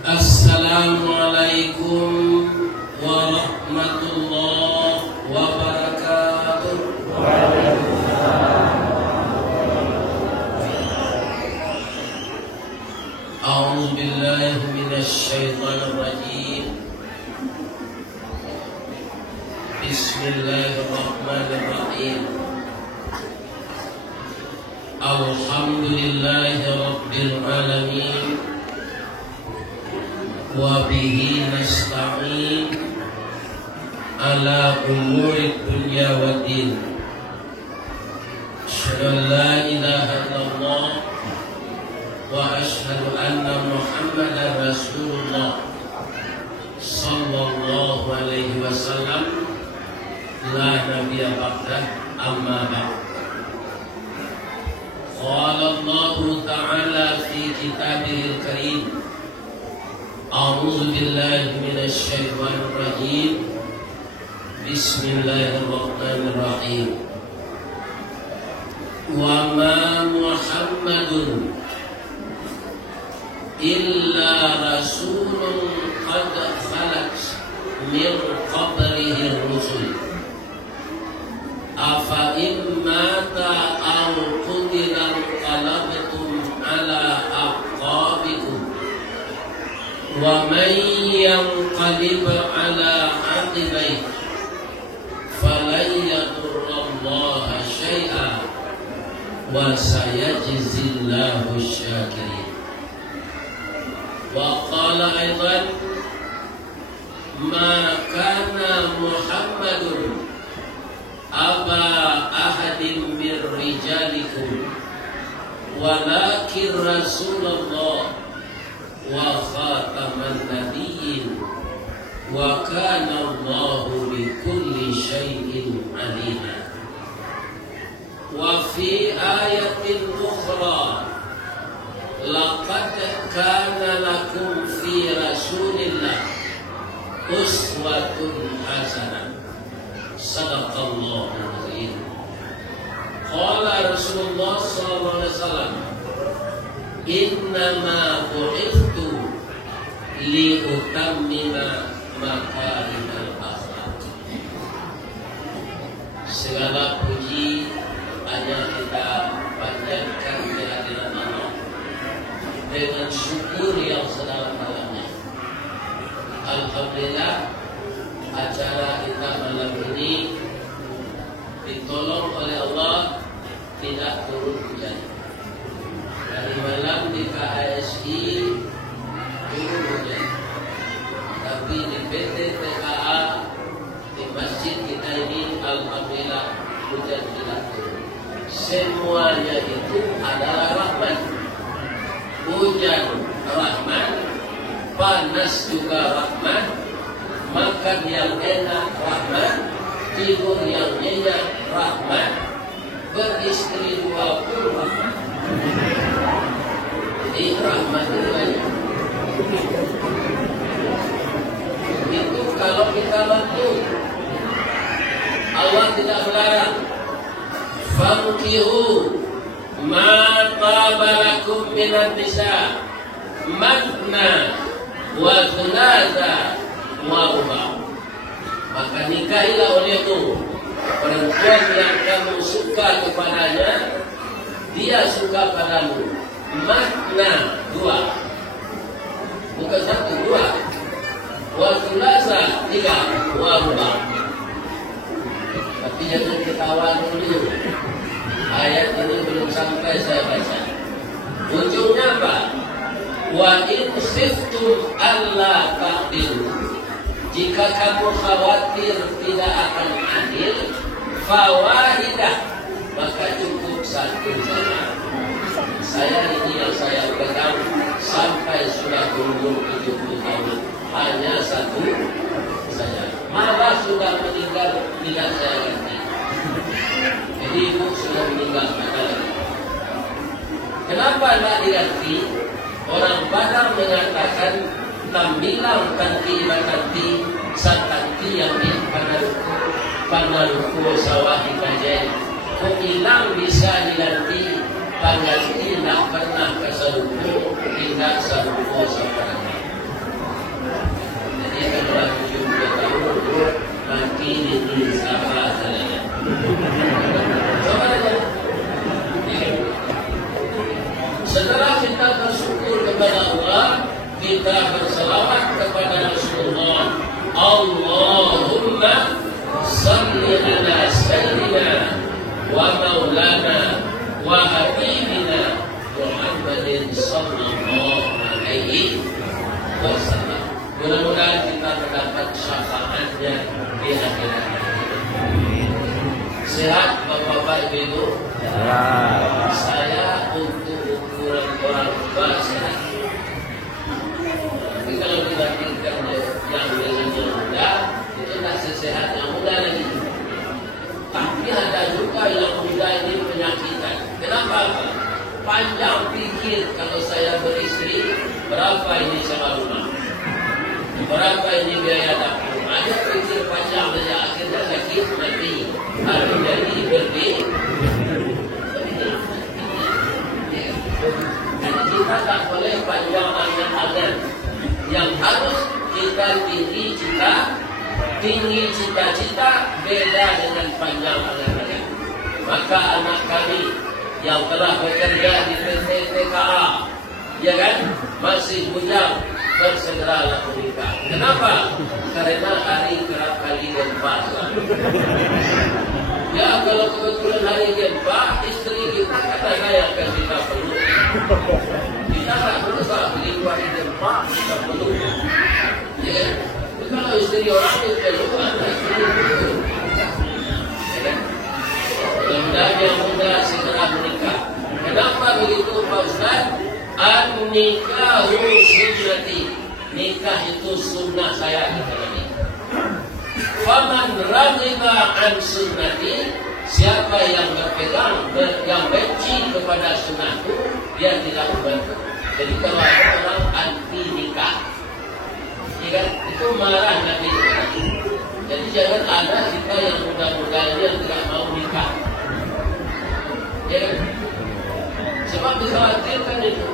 Assalamualaikum warahmatullahi wabarakatuh. A'udzu billahi minasy syaithanir rajim. Bismillahirrahmanirrahim. Alhamdulillahi rabbil alamin. Wa bihi nasta'in ala umuri dunya waddin. Asyhadu an la ilaha illallah wa asyhadu anna Muhammadar Rasulullah sallallahu alaihi wasallam. La nabiyya ba'dah, amma ba'd. Qala Allah ta'ala fi kitabihil karim. A'udzu billahi minasy syaithanir rajim. Bismillahirrahmanirrahim. Wa ma Muhammadun illa rasulun qad khalat min qablihi rusul. Afa immata aw qutila qalabtum ala aqabikum wa man yanqalib ala aqibaihi falan yadurrallaha syai'a wa sayajzillahu syakirin. Wa qala aidan ma kana Muhammadun aba ahadin min rijalikum walakin Rasulullah wa khataman nabiyyin wa kana Allahu bikulli syai'in alima. Wa fi ayatin ukhra laqad kana lakum fi Rasulillah uswatun hasanah. Sadaqallahul azim. Qala Rasulullah sallallahu alaihi wasallam, innama bu'ithtu li utammima makarimal akhlaq. Segala puji hanya kita panjatkan kehadiran Allah dengan syukur yang sedalam-dalamnya. Alhamdulillah, acara kita malam ini ditolong oleh Allah, tidak turun hujan. Dari malam di KHSI turun hujan, tapi di PT TKA di masjid kita ini alhamdulillah hujan tidak turun. Semuanya itu adalah rahmat. Hujan rahmat, panas juga rahmat, makan yang enak rahmat, tidur yang nyenyak rahmat, beristri 20 rahmat. Jadi rahmat itu banyak. Itu kalau kita bantu. Allah tidak melarang. Fankihu ma tabalakum minan nisa matna wa thulatha wa ruba'. Maka nikahilah olehmu perempuan yang kamu suka kepadanya, dia suka padamu. Matna, 2, bukan 1, 2. Wa thulatha, 3, wa ruba'. Tapi jangan ketawa dulu. Ayat ini belum sampai saya baca. Ujungnya apa? Wa in khiftum alla ta'dilu. Jika kamu khawatir tidak akan adil, fawahidah, maka cukup 1 saja. Saya ini yang saya pegang sampai sudah umur 70 tahun, hanya 1 saja. Malah sudah meninggal, tidak saya ganti. Jadi ibu sudah meninggal. Kenapa tidak diganti? Orang Badar mengatakan tambilang kanti ibakanti sakanti yang panaluku sawahi kajen. Kung ilang bisa diganti pangganti nak pernah kasaluku tidak saluku sa panahon. kepada Allah, kita berselawat kepada Rasulullah. Allahumma salli ala sayyidina wa maulana wa habibina Muhammadin sallallahu alaihi wasallam. Mudah-mudahan kita mendapat syafaatnya di akhirat. Sehat Bapak-bapak Ibu? Saya untuk ukuran orang tua sehat. Tapi kalau dibandingkan yang dengan yang muda, itu tak sesehat yang muda lagi. Tapi ada juga yang muda ini penyakitan. Kenapa? Panjang pikir kalau saya beristri, berapa ini sewa rumah? Berapa ini biaya dapur? Ada pikir panjang saja, akhirnya sakit mati. Harus jadi berbeda. Kita tak boleh panjang angan-angan. Yang harus kita tinggi cita-cita beda dengan panjang angan-angan. Maka anak kami yang telah bekerja di PT TKA, ya kan, masih bujang, bersegeralah menikah. Kenapa? Karena hari kerap kali gempa. Ya, kalau kebetulan hari gempa, istri kita kata saya akan kita peluk. Kita tak perlu beli hari gempa, kita peluk. Ya, kalau istri orang itu peluk, anak istri peluk. Ya kan? Mudah-mudahan yang muda segera menikah. Kenapa begitu Pak Ustaz? An-nikahu sunnati. Nikah itu sunnah saya kata Nabi. Faman raghiba an sunnati, siapa yang berpegang, yang benci kepada sunnahku, dia tidak membantu. Jadi kalau ada orang anti nikah, ya kan, itu marah Nabi. Jadi jangan ada kita yang muda-muda yang tidak mau nikah. Ya kan? Sebab dikhawatirkan itu.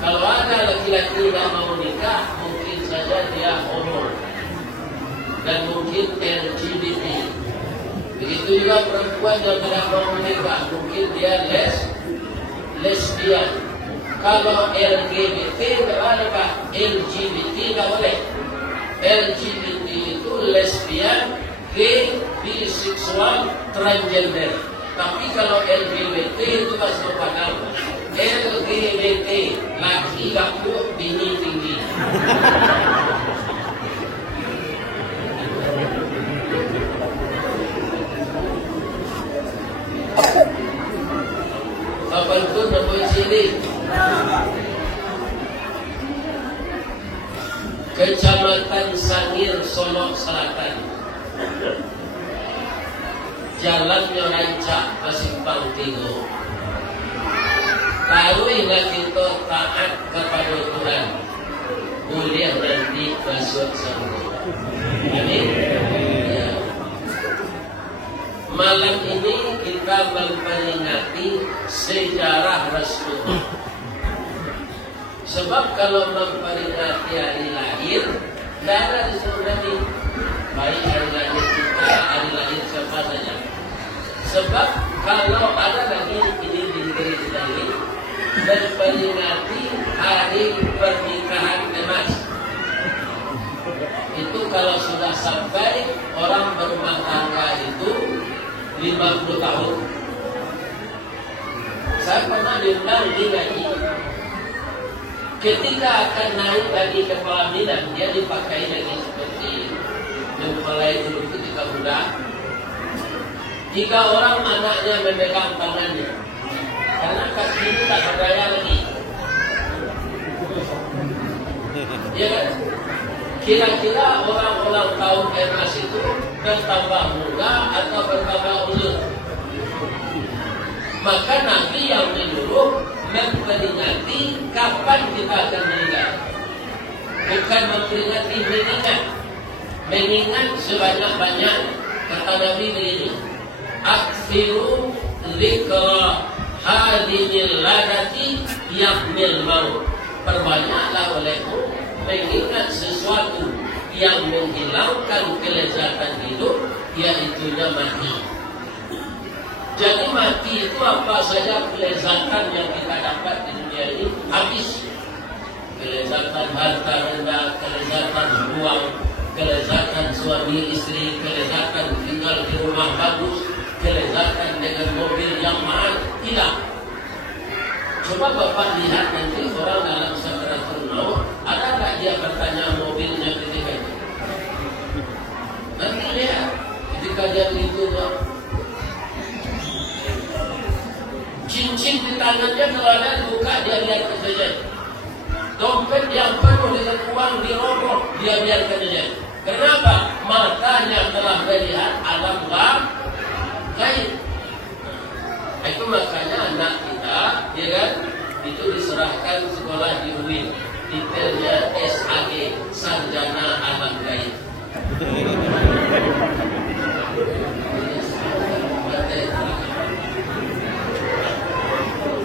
Kalau ada laki-laki yang mau nikah, mungkin saja dia homo dan mungkin LGBT. Begitu juga perempuan yang tidak mau menikah, mungkin dia lesbian. Kalau LGBT tidak boleh Pak, LGBT tidak boleh. LGBT itu lesbian, gay, biseksual, transgender. Tapi kalau LGBT itu masih padam. LGBT, laki gapuk, bini tinggi. Apa itu namanya sini? Kecamatan Sangir, Solok Selatan. Jalannya rancak, Pasimpang Tigo. Taruhlah kita taat kepada Tuhan, boleh nanti masuk surga. Amin. Ya. Malam ini kita memperingati sejarah Rasulullah. Sebab kalau memperingati hari lahir, tidak ada disuruh Nabi. Baik hari lahir kita, hari lahir siapa saja. Sebab kalau ada lagi ini di negeri kita ini, memperingati hari pernikahan emas. Itu kalau sudah sampai orang berumah tangga itu 50 tahun. Saya pernah diundang di gaji. Ketika akan naik lagi ke pelaminan, dia dipakai lagi seperti mempelai dulu ketika muda. 3 orang anaknya memegang tangannya. Karena kaki itu tak berdaya lagi. Ya kan? Kira-kira orang-orang kaum emas itu bertambah muda atau bertambah umur? Maka Nabi yang menyuruh memperingati kapan kita akan meninggal. Bukan memperingati mengingat. Mengingat sebanyak-banyak. Kata Nabi begini, akfiru likra hadinil ladati yakmil maut. Perbanyaklah olehmu mengingat sesuatu yang menghilangkan kelezatan hidup, yaitunya mati. Jadi mati itu apa saja kelezatan yang kita dapat di dunia ini habis. kelezatan harta benda, kelezatan uang, kelezatan suami istri, kelezatan tinggal di rumah bagus, kelezatan dengan mobil yang mahal, tidak. Coba Bapak lihat nanti orang dalam sakratul maut, ada nggak dia bertanya mobilnya ketika itu? Nanti lihat ketika dia itu cincin di tangannya kalau ada buka dia lihat saja. Dompet yang penuh dengan uang dirobok dia biarkan saja. Kenapa? Matanya telah melihat alam gaib. Itu makanya anak kita, ya kan, itu diserahkan sekolah di UIN, detailnya SAG, Sarjana Alam Gaib.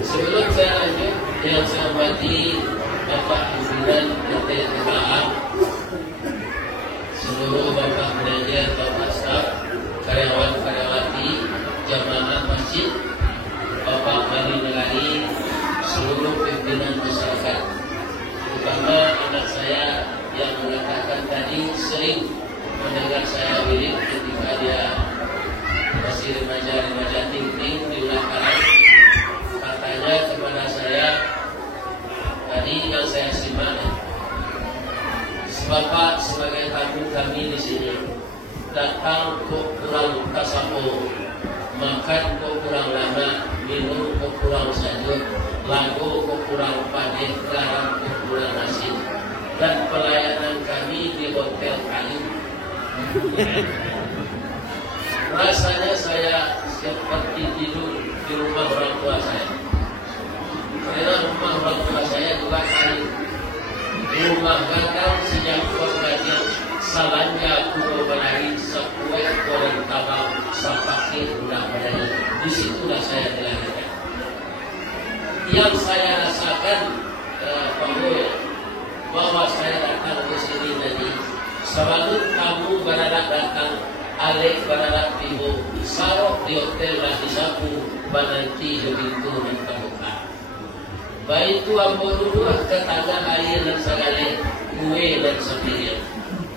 Sebelum saya lanjut, yang saya hormati Bapak Pimpinan RT-TKA, seluruh Bapak Manajer, Bapak Staf, karyawan-karyawati, jamaah masjid, Bapak Wali Negari, seluruh pimpinan masyarakat, terutama anak saya yang mengatakan tadi sering mendengar saya wirid ketika dia masih remaja ting-ting di belakang. Katanya kepada saya tadi yang saya simak, Bapak sebagai tamu kami di sini datang kok kurang tasapo, makan kok kurang lama, minum kok kurang sayur, lagu kok kurang pade, garam kok kurang nasi, dan pelayanan kami di hotel kayu. Rasanya saya seperti tidur di rumah orang tua saya. Karena rumah orang tua saya juga kayu. Rumah gadang sejak penggajian salanja kuno berlari sekuat orang tabang sapakir udah berlari. Di situlah saya dilahirkan. Yang saya rasakan bahwa saya datang ke sini tadi, selalu kamu berada datang, Alek berada tibo, sarok di hotel lah disapu, bananti begitu dan terbuka. Baik itu ambo dulu ke tanah air dan segala kue dan sebagainya.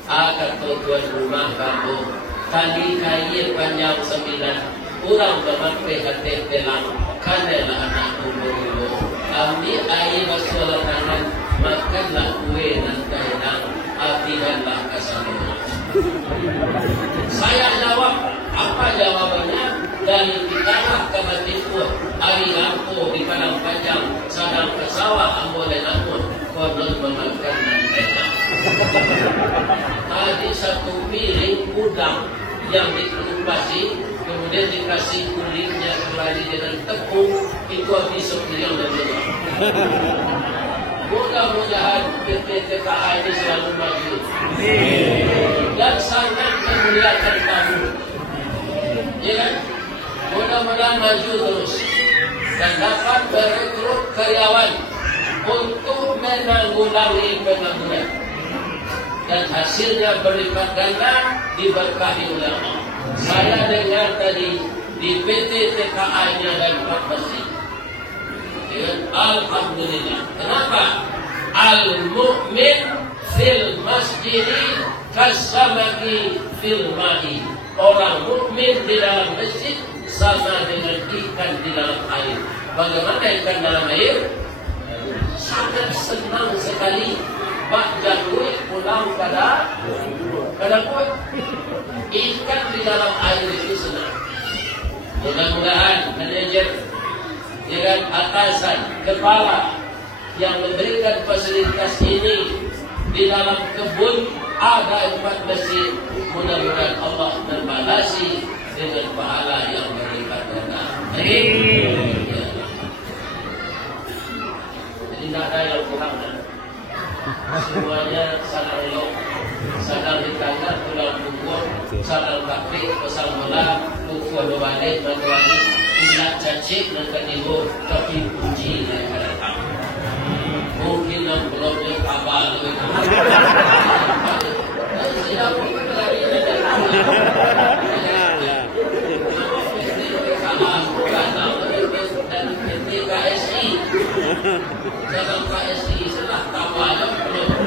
Akan tuan rumah kamu tali kayu panjang 9 kurang bermakai hati telang kanelah anak umur ambil air basuh tangan makanlah kue dan kainang apikanlah kesabaran. Saya jawab apa jawabannya dari tanah ke timur hari lampu di padang panjang sadang ke sawah ambo dan amun konon memakan dan kainang. Tadi satu piring udang yang dikelumpasi, kemudian dikasih kulitnya kembali dengan tepung, itu habis sepiring dan juga. Mudah-mudahan PT-TKA ini selalu maju dan sangat memuliakan kamu. Ya kan? Mudah-mudahan maju terus dan dapat merekrut karyawan untuk menanggulangi pengangguran. Dan hasilnya berlipat ganda diberkahi oleh Allah. Saya dengar tadi di PT TKA-nya dan Pak Masjid. Alhamdulillah. Kenapa? Al-mu'min fil masjidi kasamaki fil ma'i. Orang mukmin di dalam masjid sama dengan ikan di dalam air. Bagaimana ikan dalam air? Sangat senang sekali. Pak Jangkui pulang pada kuat. Ikan di dalam air itu senang. Mudah-mudahan manajer, atasan, kepala yang memberikan fasilitas ini di dalam kebun ada 4 masjid. Mudah-mudahan Allah membalasi dengan pahala yang berlipat ganda. Amin. Jadi tidak ada yang kurang. Semuanya sadar elok, sadar ditangkap pulang bukur, sadar kakrik, pasal mula, bukur balik, bantuan, tidak cacik dan ketibu, tapi puji yang datang. Mungkin yang belum dikabal lebih siapa pun lari dan KSI dalam KSI setelah tawalan belum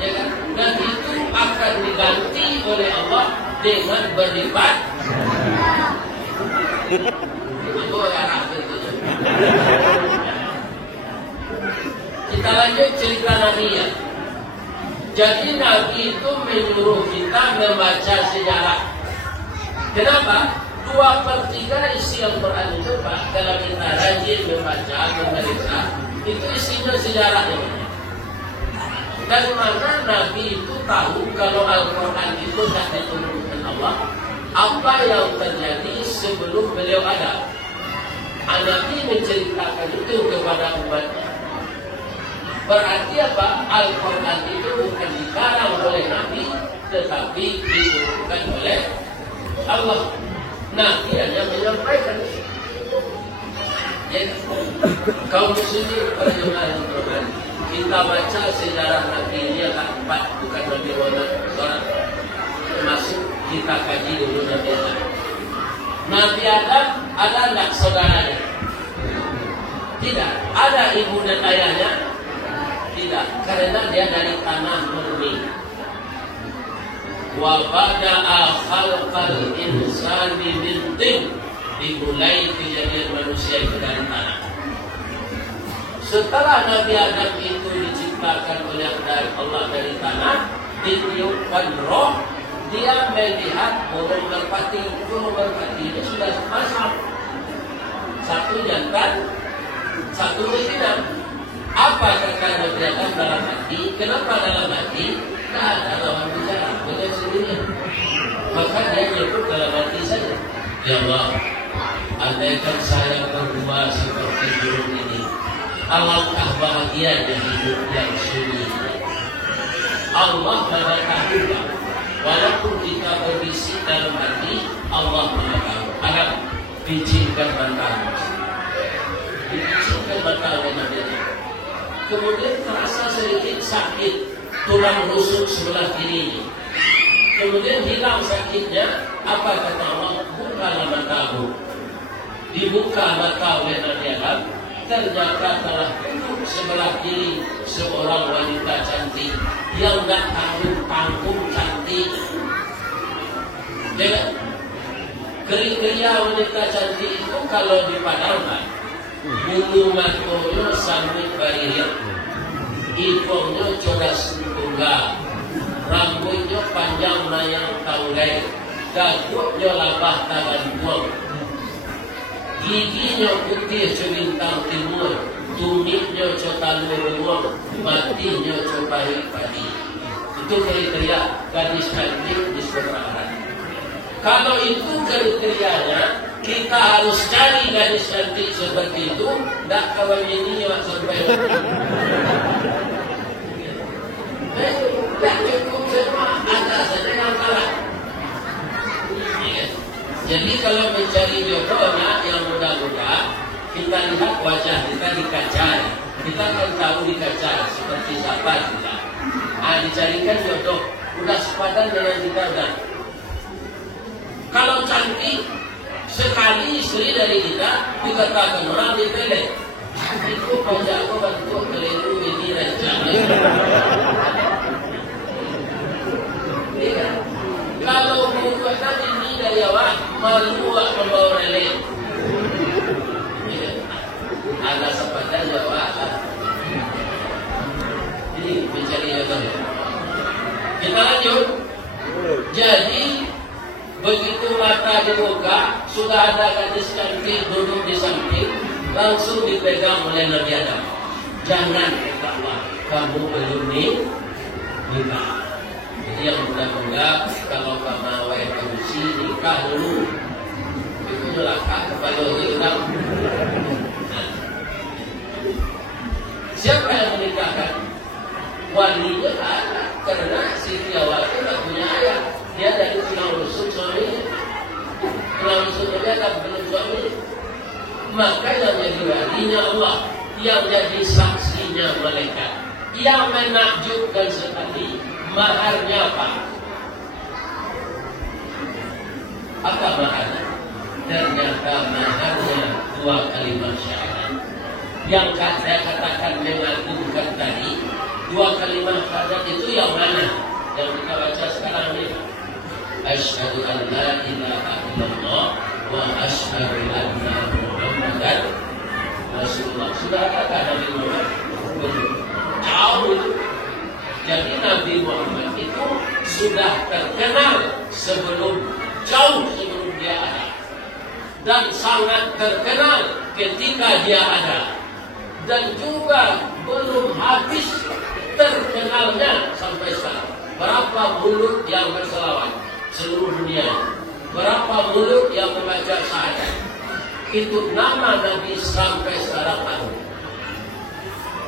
Ya kan? Dan itu akan diganti oleh Allah dengan berlipat. Itu arah itu. Kita lanjut cerita Nabi ya. Jadi Nabi itu menyuruh kita membaca sejarah. Kenapa? 2/3 isi Al-Quran itu Pak, kalau kita rajin membaca, memeriksa, itu isinya sejarahnya. Dan mana Nabi itu tahu kalau Al-Quran itu sudah diturunkan Allah, apa yang terjadi sebelum beliau ada. Nabi menceritakan itu kepada umatnya. Berarti apa? Al-Quran itu bukan dikarang oleh Nabi, tetapi diturunkan oleh Allah. Nabi hanya menyampaikan. Jadi, kaum muslimin perjalanan Quran, kita baca sejarah Nabi ini ada 4, bukan Nabi Muhammad seorang. Termasuk kita kaji dulu Nabi Adam. Nabi Adam ada anak saudaranya? Tidak. Ada ibu dan ayahnya? Tidak. Karena dia dari tanah murni. Wa bada'a khalqal insani min tin, dimulai kejadian manusia itu dari tanah. Setelah Nabi Adam itu diciptakan oleh Allah dari tanah, ditiupkan roh, dia melihat burung merpati. Burung merpati itu sudah sepasang, satu jantan, satu betina. Apa kata Nabi Adam dalam hati? Kenapa dalam hati? Tak ada lawan bicara, dengan sendirinya. Maka dia nyebut dalam hati saja, ya Allah, andaikan saya berdua seperti burung ini, alangkah bahagianya hidup yang sunyi. Allah Maha Tahu. Walaupun kita berbisik dalam hati, Allah Maha Tahu. Harap diizinkan bantahan. Diizinkan bantahan Nabi Adam. Kemudian terasa sedikit sakit tulang rusuk sebelah kiri. Kemudian hilang sakitnya. Apa kata Allah? Bukalah matamu. Dibuka mata oleh Nabi Adam. Ternyata telah duduk sebelah kiri seorang wanita cantik yang tak tanggung cantik. Jangan kriteria wanita cantik itu kalau dipadamkan, bulu matanya sambil baririk, hidungnya codas tunggal, rambutnya panjang mayang tanggai, daguknya labah tangan buang, giginya putih celintang timur, tumitnya cotalu buang, matinya cobahi padi. Itu kriteria gadis cantik di Sumatera Barat. Kalau itu kriterianya, kita harus cari gadis cantik seperti itu, tidak kawan ini sampai. Tak cukup semua, ada saja yang kalah. Jadi kalau mencari jodohnya yang muda-muda, kita lihat wajah kita di kaca. Kita akan tahu di kaca seperti siapa kita. Dicarikan jodoh, udah sepadan dengan kita udah. Kalau cantik, sekali istri dari kita, dikatakan orang dipilih. Itu pajak aku bantu keliru ini rencana. Kalau bukan ini dari awak, malu membawa relay. Ada sepadan jawab. Ini mencari jodoh. Kita lanjut. Jadi begitu mata dibuka, sudah ada gadis cantik duduk di samping, langsung dipegang oleh Nabi Adam. Jangan ketawa, kamu belum nikah. Jadi yang muda-muda, kalau kamu awal kamusi nikah dulu, itu jelaka kepada orang. Siapa yang menikahkan? Walinya ada, karena si Tiawati tidak punya ayah. Dia dari tulang rusuk suaminya. Tulang rusuk dia tak belum suami. Maka yang jadi walinya Allah, yang jadi saksinya malaikat, yang menakjubkan sekali, maharnya apa? Apa maharnya? Ternyata maharnya 2 kalimat syahadat. yang saya katakan mengagumkan tadi, dua kalimat syahadat itu yang mana? Yang kita baca sekarang ini. Asyhadu an la ilaha illallah wa asyhadu anna Muhammadan Rasulullah. Sudah kata Nabi Muhammad. Jauh. Jadi Nabi Muhammad itu sudah terkenal jauh sebelum dia ada. Dan sangat terkenal ketika dia ada. Dan juga belum habis terkenalnya sampai sekarang. Berapa mulut yang berselawat seluruh dunia? Berapa mulut yang membaca syahadat? Itu nama Nabi sampai sekarang ada.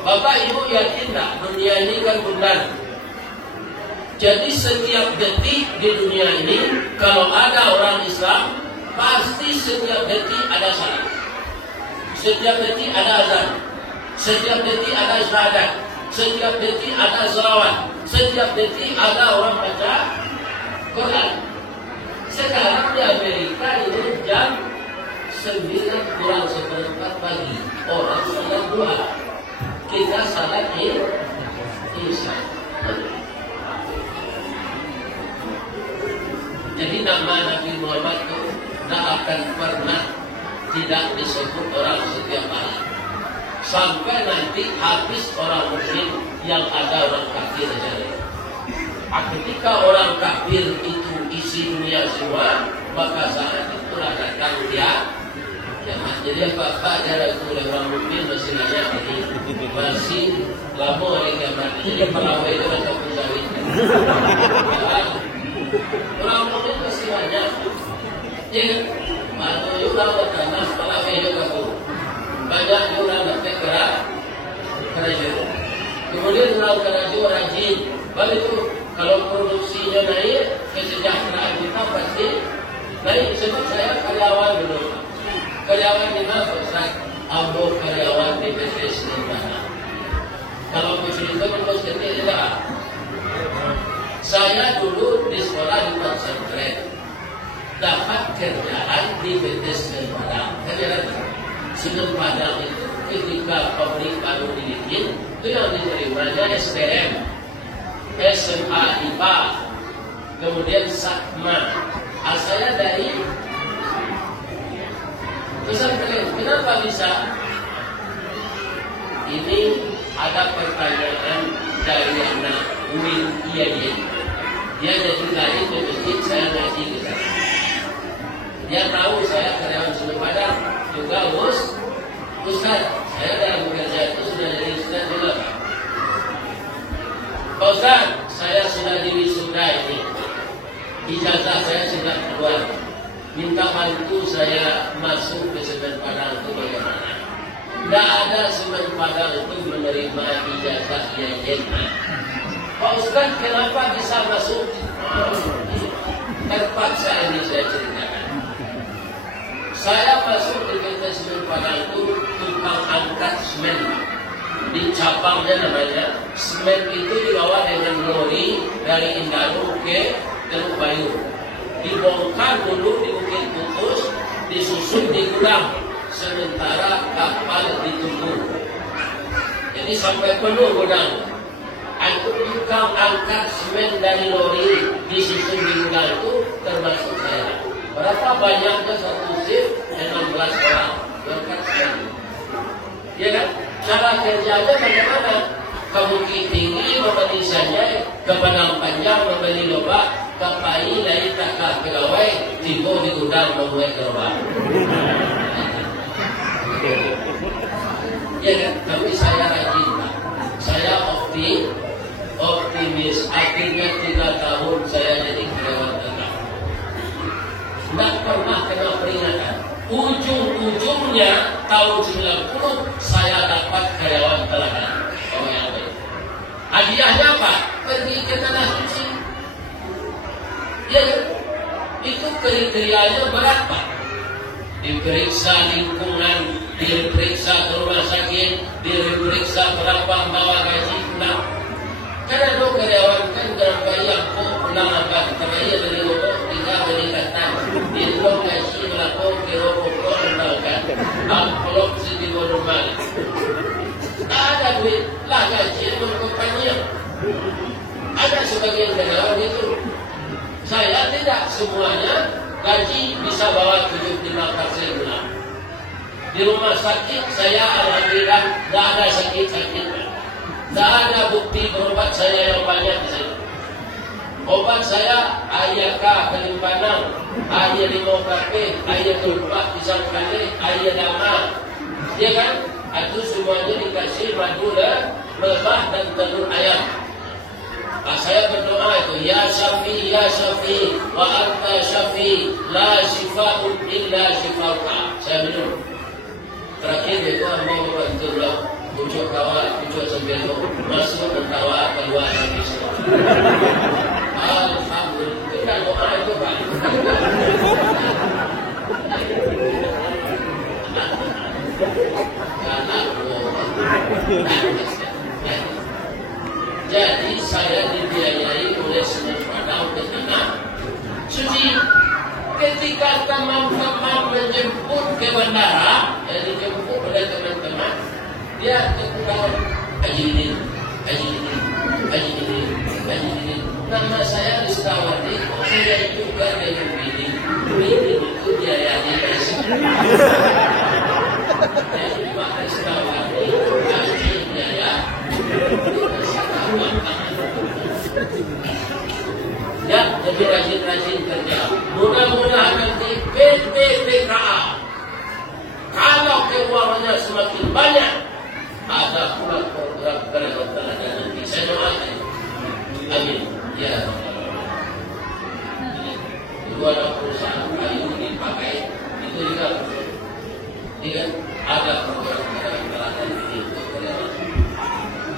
Bapak Ibu yakin tak dunia ini kan benar? Jadi setiap detik di dunia ini kalau ada orang Islam, pasti setiap detik ada salat, setiap detik ada azan, setiap detik ada syahadat, setiap detik ada salawat, setiap detik ada orang baca Quran. Sekarang di Amerika ini jam 9:04 pagi, orang salat duha, kita salat Isya. Jadi nama Nabi Muhammad itu tidak akan pernah tidak disebut orang setiap hari. Sampai nanti habis orang muslim yang ada orang kafir saja. Ketika orang kafir itu isi dunia semua, maka saat itulah datang dia. Jadi apa dia oleh orang mukmin masih nanya ini masih lama lagi berarti jadi pegawai itu macam penjawit. Orang mukmin masih nanya, jadi mana orang bertanah pegawai juga tu banyak orang dapat kerja. Kemudian orang kerja rajin, baru itu kalau produksinya naik, kesejahteraan kita pasti naik. Sebab saya karyawan dulu. Karyawan di mana Ustaz? Ambo karyawan di PT Sementara. Kalau bercerita bos ketik tidak. Saya dulu di sekolah di pesantren dapat kerjaan di PT Sementara. Kerjaan Semen Padang itu ketika pabrik baru dibikin itu yang diterimanya STM, SMA IPA, kemudian SAKMA. Saya dari pesantren. Kenapa bisa? Ini ada pertanyaan dari anak Umin Iyadin. Dia jadi lari ke masjid, saya ngaji ke sana. Dia tahu saya karyawan Semen Padang, juga Ustaz, saya dalam bekerja itu sudah jadi Ustaz juga. Pak Ustaz, saya sudah di wisuda ini. Ijazah saya sudah keluar. Minta bantu saya masuk ke Semen Padang itu bagaimana? Tidak ada Semen Padang itu menerima ijazah YMA. Pak Ustaz, kenapa bisa masuk? Terpaksa ini saya ceritakan. Saya masuk di PT Semen Padang itu tukang angkat semen. Di cabangnya namanya, semen itu dibawa dengan lori dari Indaro ke Teluk Bayur. Dibongkar dulu di Bukit Putus, disusun di gudang, sementara kapal ditunggu. Jadi sampai penuh gudang. Aku tukang angkat semen dari lori disusun di gudang itu termasuk saya. Berapa banyaknya satu shift? 16 orang berangkat semen. Ya kan? Cara kerjanya bagaimana? Ke Bukit Tinggi membeli saja, ke Padang Panjang membeli lobak, ke Pai dari takah pegawai, tiba di gudang membuat lobak. Ya kan? Tapi saya rajin, Pak. Saya optimis. Akhirnya 3 tahun saya jadi karyawan tetap. Tidak pernah kena peringatan. Ujung-ujungnya tahun 90 saya dapat karyawan teladan. Hadiahnya apa? Pergi ke tanah suci. Ya, itu kriterianya berat, Pak. Diperiksa lingkungan, diperiksa ke rumah sakit, diperiksa berapa bawa gaji pulang. Karena do karyawan kan dalam bayar pulang apa? Terbayar dari rumah tinggal meningkatkan. Di rumah gaji berapa kilo pokok menangkan. Amplop segi normal. sebagian negara itu. Saya tidak semuanya gaji bisa bawa 75% bulan. Di rumah sakit saya alhamdulillah tidak ada sakit-sakit. Tidak ada bukti berobat saya yang banyak di sini. Obat saya ayah kelimpanang, ayah 5 ayah tulpak pisang kali, ayah dama. Ya kan? Itu semuanya dikasih madu lebah dan telur ayam. Saya berdoa itu, ya Syafi, ya Syafi, wa anta Syafi, la shifa'un illa shifa'uka. Saya minum. Terakhir itu mau membantu lah, pucuk kawat, pucuk sembilan, masuk tertawa keluar dari semua. Alhamdulillah, kita doa itu Pak. Jadi saya dibiayai oleh sementara untuk anak. Suci ketika teman-teman menjemput ke bandara, dijemput oleh teman-teman, dia berkata, haji ini. Nama saya Rizkawati, saya juga dengan ini itu biayanya dari sini. Jadi Pak Rizkawati, haji biaya. Ya, jadi rajin-rajin kerja. Mudah-mudahan nanti PTPKA kalau keuangannya semakin banyak, ada pula program kerajaan nanti. Saya doakan. Amin. Ya. Itu ada perusahaan kayu dipakai, itu juga ada program kerajaan ini.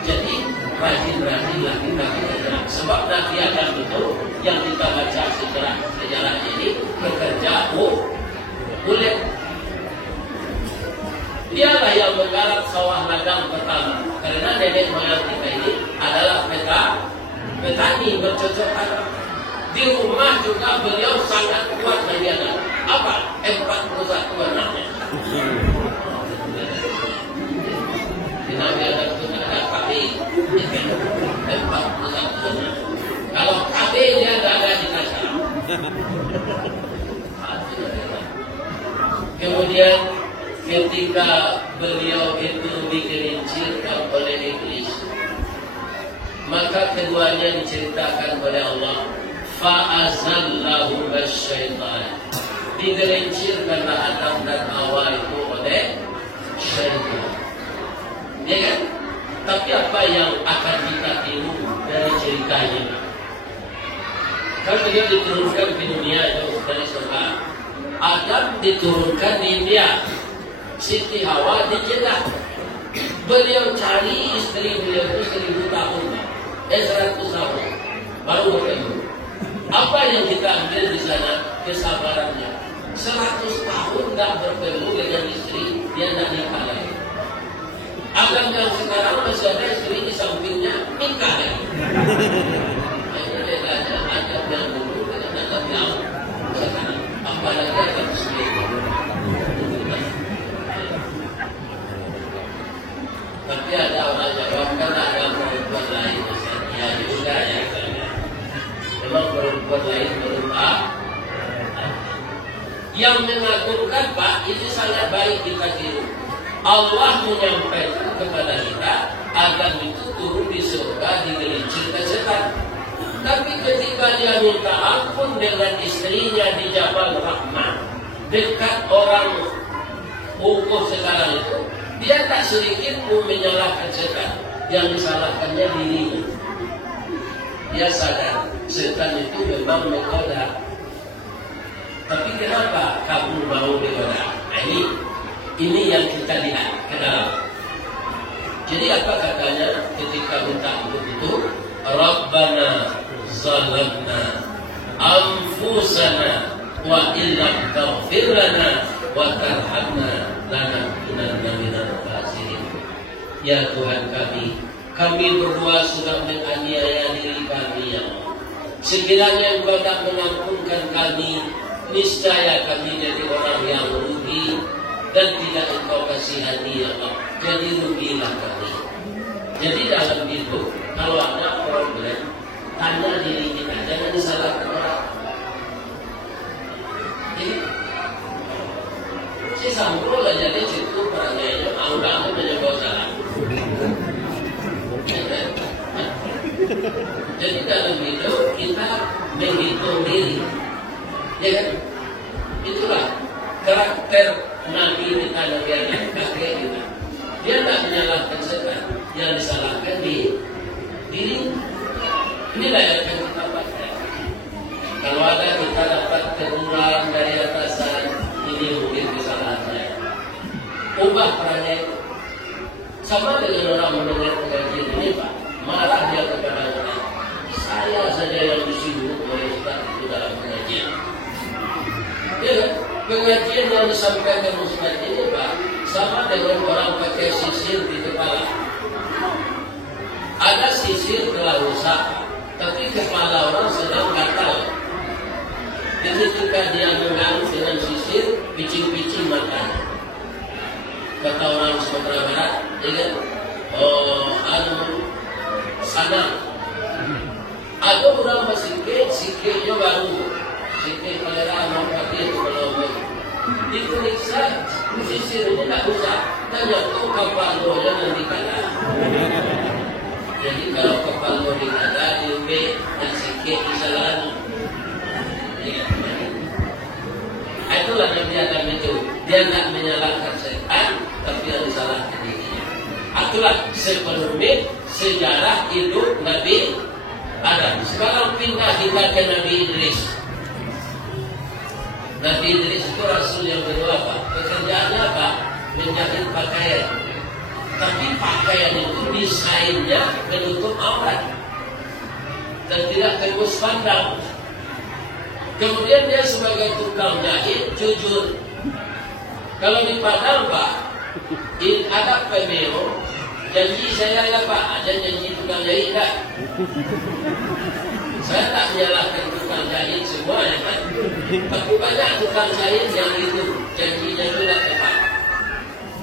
Jadi rajin-rajinlah kita bekerja. Sebab Nabi Adam itu yang kita baca sejarah ini bekerja boleh. Dialah yang menggarap sawah ladang pertama. Karena nenek moyang kita ini adalah petani bercocok tanam. Di rumah juga beliau sangat kuat menjaga. Apa? 41 anaknya. Di Nabi Adam itu ada kami 41. Kalau kami dia tidak ada di kasar. Kemudian ketika beliau itu digelincirkan oleh iblis, maka keduanya diceritakan oleh Allah, fa'azallahu basyaitan. Digelincirkanlah Adam dan Hawa itu oleh syaitan. Ya kan? Tapi apa yang akan kita tiru dari ceritanya? Kalau dia diturunkan di dunia itu dari surga, Adam diturunkan di India, Siti Hawa di Jeddah. Beliau cari istri beliau itu 1000 tahun, 100 tahun, baru bertemu. Apa yang kita ambil di sana? Kesabarannya. 100 tahun tidak bertemu dengan istri, dia tidak nikah lagi. Adam yang sekarang masih ada istri di sampingnya, nikah lagi. Adam yang dulu dengan Adam yang sekarang, apalagi Adam sendiri. Tapi ada orang jawab, kan ada perempuan lain. Ya juga ya. Memang perempuan lain berupa. Yang mengagumkan Pak, itu sangat baik kita tiru. Allah menyampaikan kepada kita agar itu turun di surga digelincirkan setan. Tapi ketika dia minta ampun dengan istrinya di Jabal Rahmah, dekat orang hukum sekarang itu, dia tak sedikit pun menyalahkan setan, yang disalahkannya dirinya. Dia sadar setan itu memang menggoda. Tapi kenapa kamu mau digoda? Nah, ini yang kita lihat ke dalam. Jadi apa katanya ketika minta ampun itu? Rabbana zalamna anfusana wa illam taghfir lana wa tarhamna lanakunanna minal khasirin. Ya Tuhan kami berdua sudah menganiaya diri kami ya Allah. Sekiranya Engkau tak mengampunkan kami, niscaya kami jadi orang yang rugi dan tidak Engkau kasihani ya Allah. Jadi rugilah kami. Jadi dalam hidup kalau ada problem, tanya diri kita, jangan disalahkan orang. Jadi si Sambo lah jadi situ perangainya mau banget menyebut salah. Jadi dalam hidup kita menghitung diri, ya kan? Itulah karakter Nabi kita, Nabi Adam, kakek kita. Dia tidak menyalahkan setan, yang disalahkan diri. Inilah yang akan kita pakai. Kalau ada kita dapat teguran dari atasan, ini mungkin kesalahan saya. Ubah perangai. Sama dengan orang mendengar pengajian ini, Pak, marah dia kepada orang. Saya saja yang disinggung oleh Ustaz itu dalam pengajian. Ya kan? Pengajian yang disampaikan Ustaz ini, Pak, sama dengan orang pakai sisir di kepala. Ada sisir telah rusak, tapi kepala orang sedang gatal. Jadi ketika dia mengganggu dengan sisir, picing-picing mata. Kata orang Sumatera Barat, ya kan? Sana. Ada orang sikitnya baru. Sikit kolera mengkati itu kalau diperiksa, sisir ini tak rusak. Tanya kau kapal lo yang dikata. Jadi kalau kapal lo dikata, diumbe dan sikit disalani. Ya. Itulah Nabi Adam itu. Dia tidak menyalahkan setan, tapi yang disalahkan dirinya. Itulah sepenuhnya sejarah hidup Nabi Adam. Sekarang pindah kita ke Nabi Idris. Nabi Idris itu Rasul yang kedua, Pak. Pekerjaannya apa? Menjahit pakaian. Tapi pakaian itu desainnya menutup aurat dan tidak tembus pandang. Kemudian dia sebagai tukang jahit jujur. Kalau di Padang, Pak, ada PMO, janji saya ya Pak, ada janji tukang jahit tak? Saya tak menyalahkan tukang jahit semua ya kan? Tapi banyak tukang jahit yang itu janjinya itu tak tepat.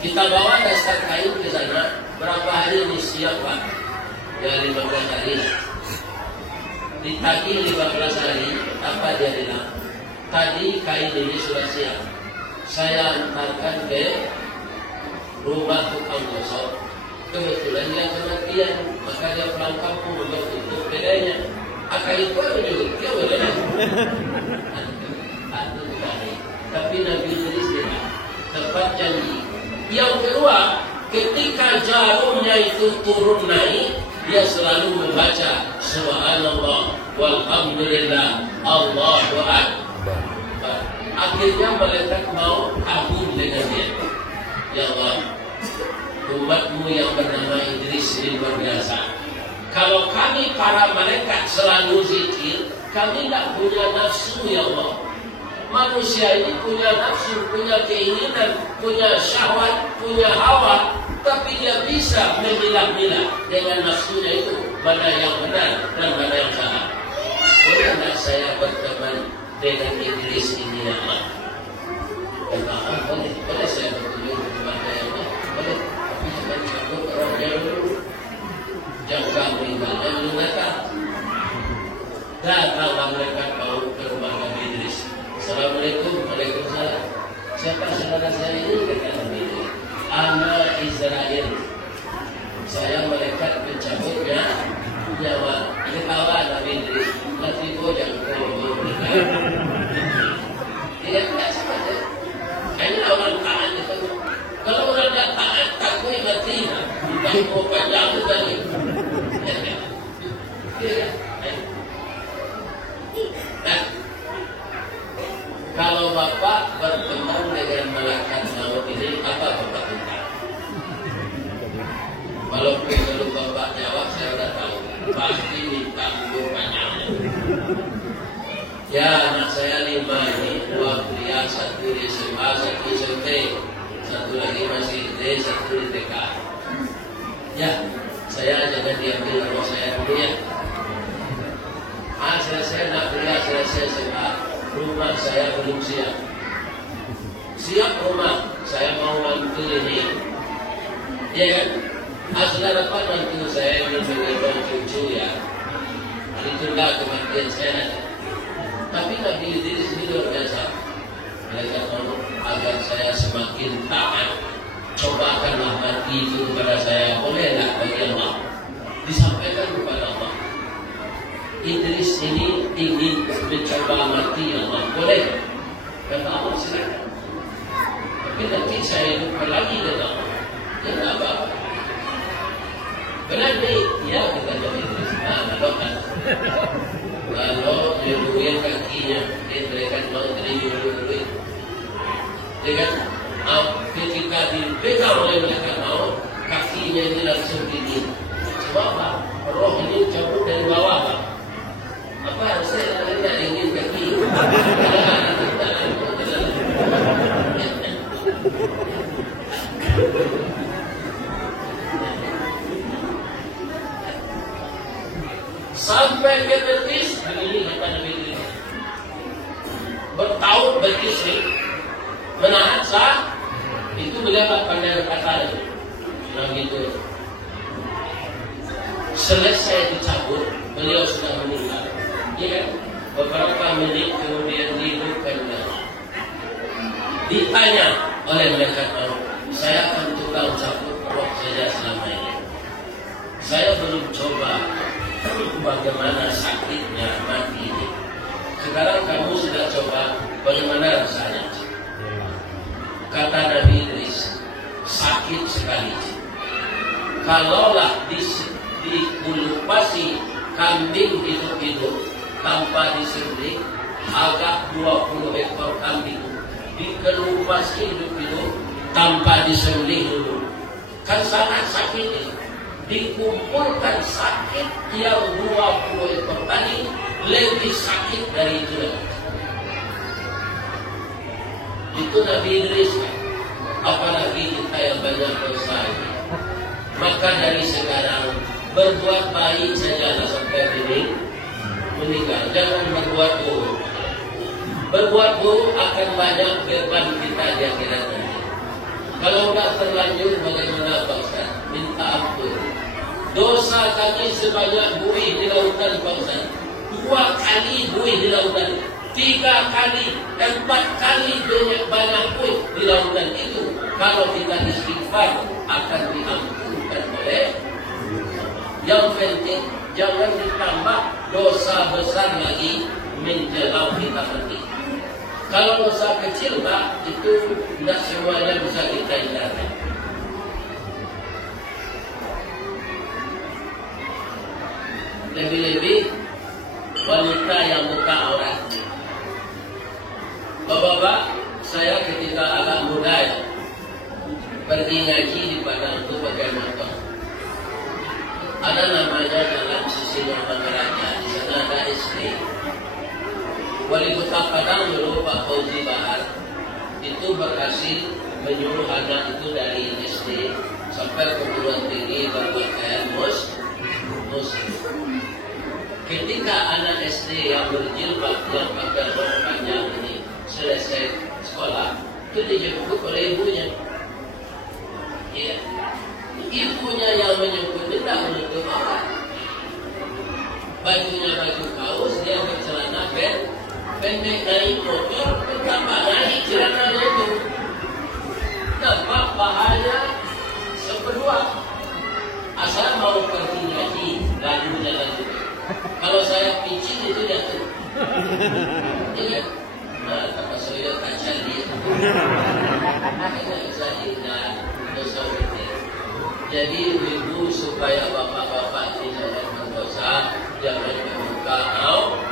Kita bawa dasar kain ke sana, berapa hari ini siap Pak? Ya 15 hari. Ditagi 15 hari, apa dia bilang? Tadi kain ini sudah siap. Saya antarkan ke rumah tukang gosok. Kebetulan dia kematian, maka dia pulang kampung untuk tutup bedanya. Akan itu juga, dia boleh. Tapi Nabi Idris tidak tepat janji. Yang kedua, ketika jarumnya itu turun naik, dia selalu membaca Subhanallah walhamdulillah Allahu Akbar. Akhirnya malaikat mau agung dengan dia. Ya Allah, umatmu yang bernama Idris ini luar biasa. Kalau kami para malaikat selalu zikir, kami tidak punya nafsu ya Allah. Manusia ini punya nafsu, punya keinginan, punya syahwat, punya hawa, tapi dia bisa memilah-milah dengan nafsunya itu mana yang benar dan mana yang salah. Boleh tidak saya berteman dengan Idris ini ya Allah? Boleh saya bertemu dengan dia ya Allah? Boleh, tapi jangan takut orangnya dulu. Jangan meninggalkan dulu datang. Datanglah mereka mau ke rumah Nabi Idris. Assalamualaikum, waalaikumsalam. Siapa saudara saya ini? Kata Nabi Idris. Anak Israel. Saya malaikat mencabutnya nyawa. Ketawa Nabi Idris. Nanti goyang kau. Tidak sama saja. Hanya orang taat itu. Kalau orang tidak taat, takui mati. Bukan kau panjang tadi. Kalau Bapak berteman dengan malaikat maut ini, apa Bapak minta? Walaupun kalau Bapak jawab, saya sudah tahu. Pasti minta umur panjang. Ya, anak saya 5 ini, 2 pria, 1 di SMA, 1 SMP, 1 lagi masih SD, 1 di TK. Ya, saya jangan diambil nama saya dulu ya. Saya nak kuliah, saya SMA. Rumah saya belum siap. Siap rumah, saya mau mantu ini. Ya kan? Saudara Pak mantu saya ini menggendong cucu ya. ditunda kematian saya. Tapi Nabi Idris ini luar biasa. Mereka tahu agar saya semakin taat. Cobakanlah mati itu kepada saya. Bolehlah bagi Allah. Disampaikan kepada Allah. Idris ini ingin mencoba mati Allah. Boleh. Kata Allah silakan. Tapi nanti saya lupa lagi dengan Allah. Tidak apa-apa. Benar nih? Ya, kita jadi Idris. Kalau nyuruhin kakinya, mereka mau nyuruhin. Dengan ketika dipegang oleh mereka mau, kakinya ini langsung dingin. Sebab apa? Roh ini cabut dari bawah, Pak. Apa saya tidak ingin kaki? Sampai ke Belkis, ini kata Nabi Idris. Bertaut Belkis ini menahan sah, itu beliau pandai berkata itu. Nah gitu. Selesai dicabut, beliau sudah meninggal. Ya kan? Beberapa menit kemudian dihidupkan. Ditanya oleh mereka, saya akan tukang cabut roh saja selama ini. Saya belum coba bagaimana sakitnya mati ini. Sekarang kamu sudah coba, bagaimana rasanya? Kata Nabi Idris, sakit sekali. Kalaulah dikulupasi kambing hidup-hidup tanpa disembelih, agak 20 ekor kambing dikelupasi hidup-hidup tanpa disembelih dulu, kan sangat sakit ini. Dikumpulkan sakit yang 20 ekor tadi lebih sakit dari itu. Itu Nabi Idris. Apalagi kita yang banyak dosa. Maka dari sekarang berbuat baik saja sampai ini meninggal. Jangan berbuat buruk. Berbuat buruk akan banyak beban kita di akhirat nanti. Kalau tidak terlanjur bagaimana Pak Ustaz? Minta ampun. Dosa kami sebanyak buih di lautan Pak Ustaz. 2 kali buih di lautan. 3 kali, 4 kali banyak buih di lautan itu. Kalau kita istighfar akan diampunkan oleh. Yang penting jangan ditambah dosa besar lagi menjelang kita mati. Kalau dosa kecil Pak, itu tidak semuanya bisa kita hindari. Lebih-lebih wanita yang buka aurat. Bapak-bapak, saya ketika agak muda ya, pergi ngaji di Padang itu pakai motor. Ada namanya Jalan Susilo Raja, di sana ada SD. Wali Kota Padang dulu Pak Fauzi Bahar itu berhasil menyuruh anak itu dari SD sampai perguruan tinggi berpakaian muslim. Ketika anak SD yang berjilbab yang pakai rok panjang ini selesai sekolah, itu dijemput oleh ibunya. Ya, ibunya yang menyebut tidak menutup aurat. Bajunya baju kaos, dia bercelana pendek naik motor, betapa naik celananya itu. Nampak bahaya sepedua. Asal mau pergi ngaji, lagunya lagu. Kalau saya pincin itu jatuh. Iya. Nah, kata saya kaca dia. Jadi ibu supaya bapak-bapak tidak berdosa, jangan membuka aurat,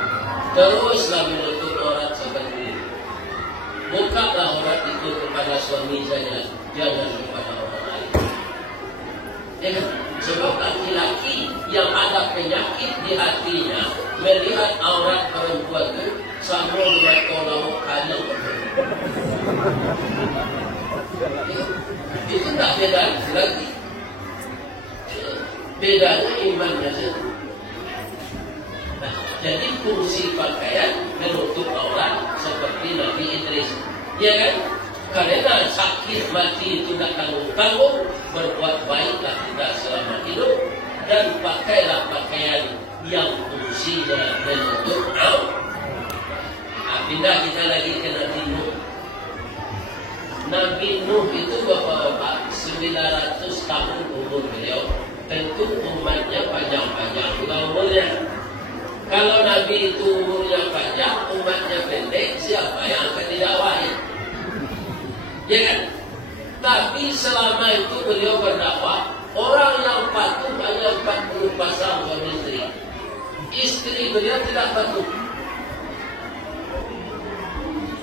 teruslah menutup aurat seperti itu. Bukalah aurat itu kepada suami saja, jangan kepada orang lain. Ya, sebab laki-laki yang ada penyakit di hatinya melihat aurat perempuan itu sama dengan tolong kanyang. Itu tak beda lagi. Bedanya imannya saja. Nah, jadi fungsi pakaian menutup aurat seperti Nabi Idris, ya kan? Karena sakit mati itu tidak tanggung-tanggung, berbuat baiklah kita selama hidup dan pakailah pakaian yang fungsinya menutup aurat. Pindah kita lagi ke Nabi Nuh. Nabi Nuh itu bapak-bapak 900 tahun umur beliau. Tentu umatnya panjang-panjang umurnya. Kalau Nabi itu umurnya panjang, umatnya pendek, siapa yang akan didakwahi? Ya kan? Tapi selama itu beliau berdakwah, orang yang patuh hanya 40 pasang suami istri. Istri beliau tidak patuh.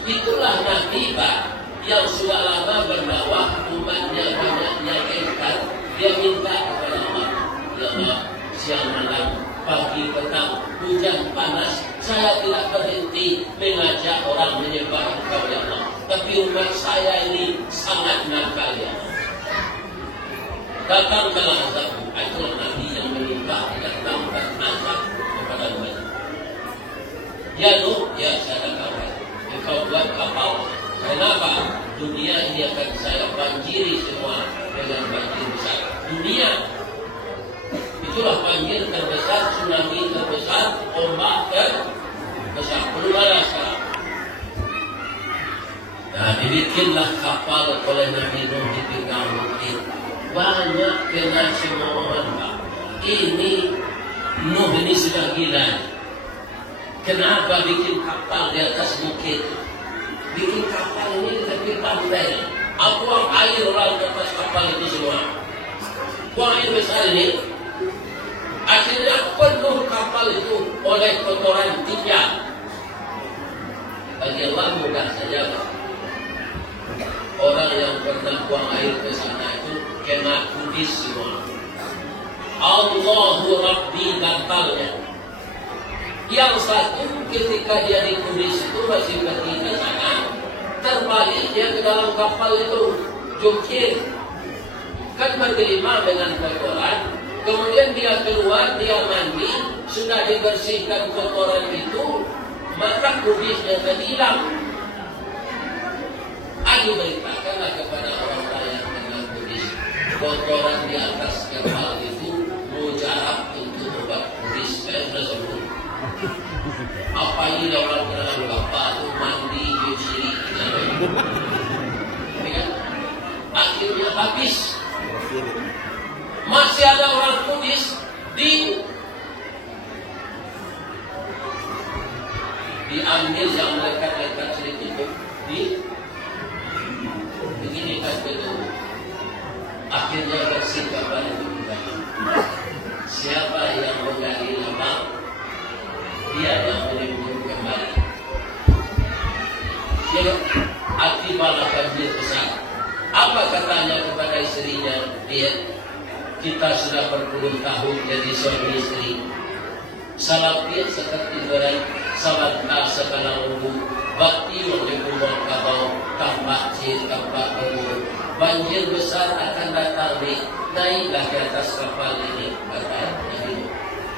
Itulah Nabi Pak yang sudah lama berdakwah, umatnya banyaknya ingkar. Dia minta kepada Allah, ya Allah, siang malam, pagi petang, hujan panas, saya tidak berhenti mengajak orang menyembah Engkau ya Allah. Tapi umat saya ini sangat nakal ya Allah. Datangkanlah azabmu. Itulah Nabi yang meminta datangkan azab kepada umat. Ya Nuh, ya saya kawan, engkau buat kapal. Kenapa? Dunia ini akan saya banjiri semua dengan banjir besar. Dunia itulah banjir terbesar, tsunami terbesar, ombak terbesar. Belum ada sekarang. Nah, dibikinlah kapal oleh Nabi Nuh di pinggir bukit. Banyak kena cemoohan Pak. Ini Nuh ini sudah gila. Kenapa bikin kapal di atas bukit? Bikin kapal ini di tepi pantai. Buang air orang ke atas kapal itu semua. Buang air besar ini. Akhirnya penuh kapal itu oleh kotoran tinja. Bagi Allah mudah saja Pak. Orang yang pernah buang air ke sana itu kena kudis semua. Allahu Rabbi batalnya. Yang satu ketika dia di kudis itu masih pergi ke sana, terbalik dia ke dalam kapal itu, jungkir. Kan berterima dengan kotoran, kemudian dia keluar, dia mandi, sudah dibersihkan kotoran itu, maka kudisnya hilang. Aku beritakanlah kepada orang-orang yang dengan kudis, kotoran di atas kapal itu mujarab untuk obat kudis. Saya sudah sebut. Apa ini orang dalam kapal itu mandi cuci, akhirnya habis. Masih ada orang kudis diambil yang lekat-lekat sedikit begini kan betul. Akhirnya bersih kapal itu kembali. Siapa yang menggali lubang, dia yang menimbun kembali. Ya, akibatlah banjir besar. Apa katanya kepada istrinya? Kita sudah berpuluh tahun jadi suami istri. Salapin seperti berai, salanta sekala umum, bakti menjemput kabau, tambah cir, tambah umur. Banjir besar akan datang nih, naiklah ke atas kapal ini, katanya.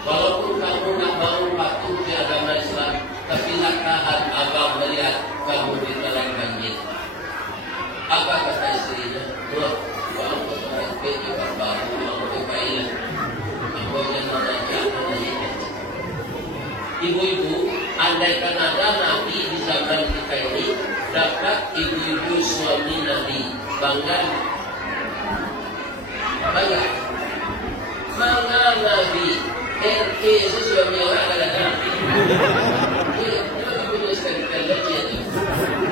Walaupun kamu nak mau patuh ke agama Islam, tapi nak tahan abang melihat kamu ditelan banjir. Apa kata istrinya? Wah, kamu kepada PJ baru, kamu kekainan. Kamu yang menajak menajak. Ibu-ibu, andaikan ada Nabi di zaman kita ini, dapat ibu-ibu suami Nabi, bangga. Bangga. Bangga Nabi. RT itu suami orang kadang-kadang. Dia punya stempel lagi itu.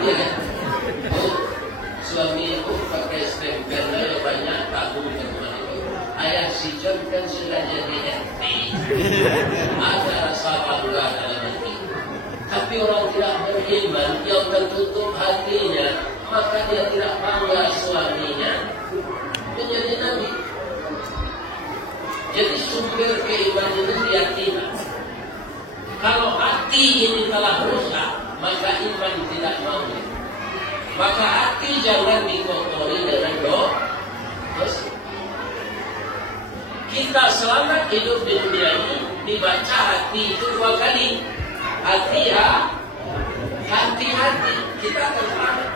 Iya kan? Suami itu pakai stempelnya banyak tahun teman itu. Ayah si John kan sudah jadi RT. Ada rasa bangga dalam hati. Tapi orang tidak beriman yang tertutup hatinya, maka dia tidak bangga suaminya menjadi Nabi. Jadi sumber keimanan itu keyakinan. Kalau hati ini telah rusak, maka iman tidak mau. Maka hati jangan dikotori dengan dosa. Kita selamat hidup di dunia ini dibaca hati itu 2 kali. Hati-hati kita akan selamat.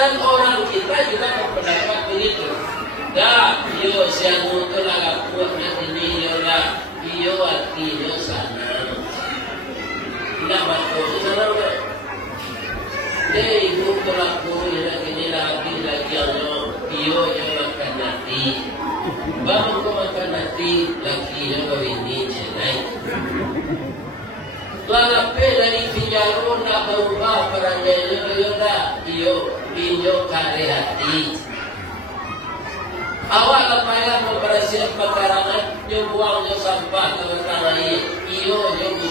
Dan orang kita juga berpendapat begitu. Dah, yo siang itu agak kuat ini lakinya sana. Tidak mampu di sana kan? Dia ibu pelaku ini lagi yang iyo yang makan nanti. Bang ko makan nanti lakinya kau ini cenai. Lalape dari pinjaro na berubah perannya iyo kare hati. Awak lapailah mempersiap pekarangan, yang buang yang sampah ke tanah iyo yang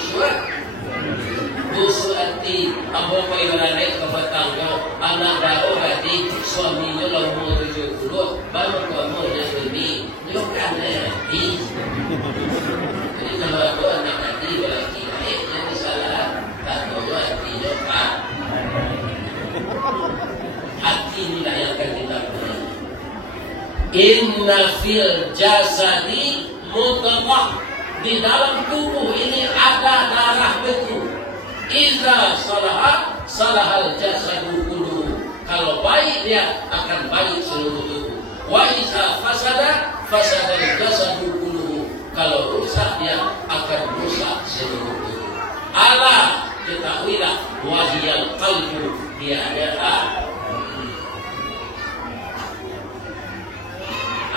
busuk hati, abo pa ibalalay ke batangyo, anak dao hati, suaminya lang mo tujuh baru kamu yang ini, yung kare hati. Jadi kalau aku anak hati berarti yang salah, tak tahu hatinya pak. Hati inilah yang akan kita punya. Inna fil jasadi mudghah, di dalam tubuh ini ada darah beku. Iza salahal jasadu kulluhu. Kalau baik dia akan baik seluruh tubuh. Wa iza fasadal jasadu kulluhu. Kalau rusak dia akan rusak seluruh tubuh. Ala ketahuilah wahiyal qalbu, dia adalah.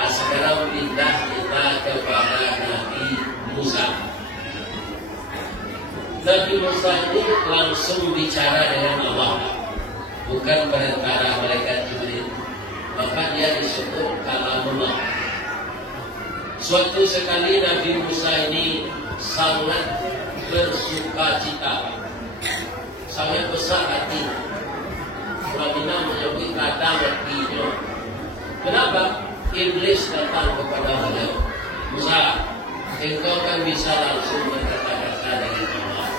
Sekarang pindah kita kepada Nabi Musa. Nabi Musa ini langsung bicara dengan Allah, bukan perantara malaikat Jibril. Maka dia disebut kalamullah. Suatu sekali Nabi Musa ini sangat bersuka cita, sangat besar hati. Suaminya menyebut kata hatinya. Kenapa? Iblis datang kepada beliau. Musa, engkau kan bisa langsung berkata-kata dari Allah.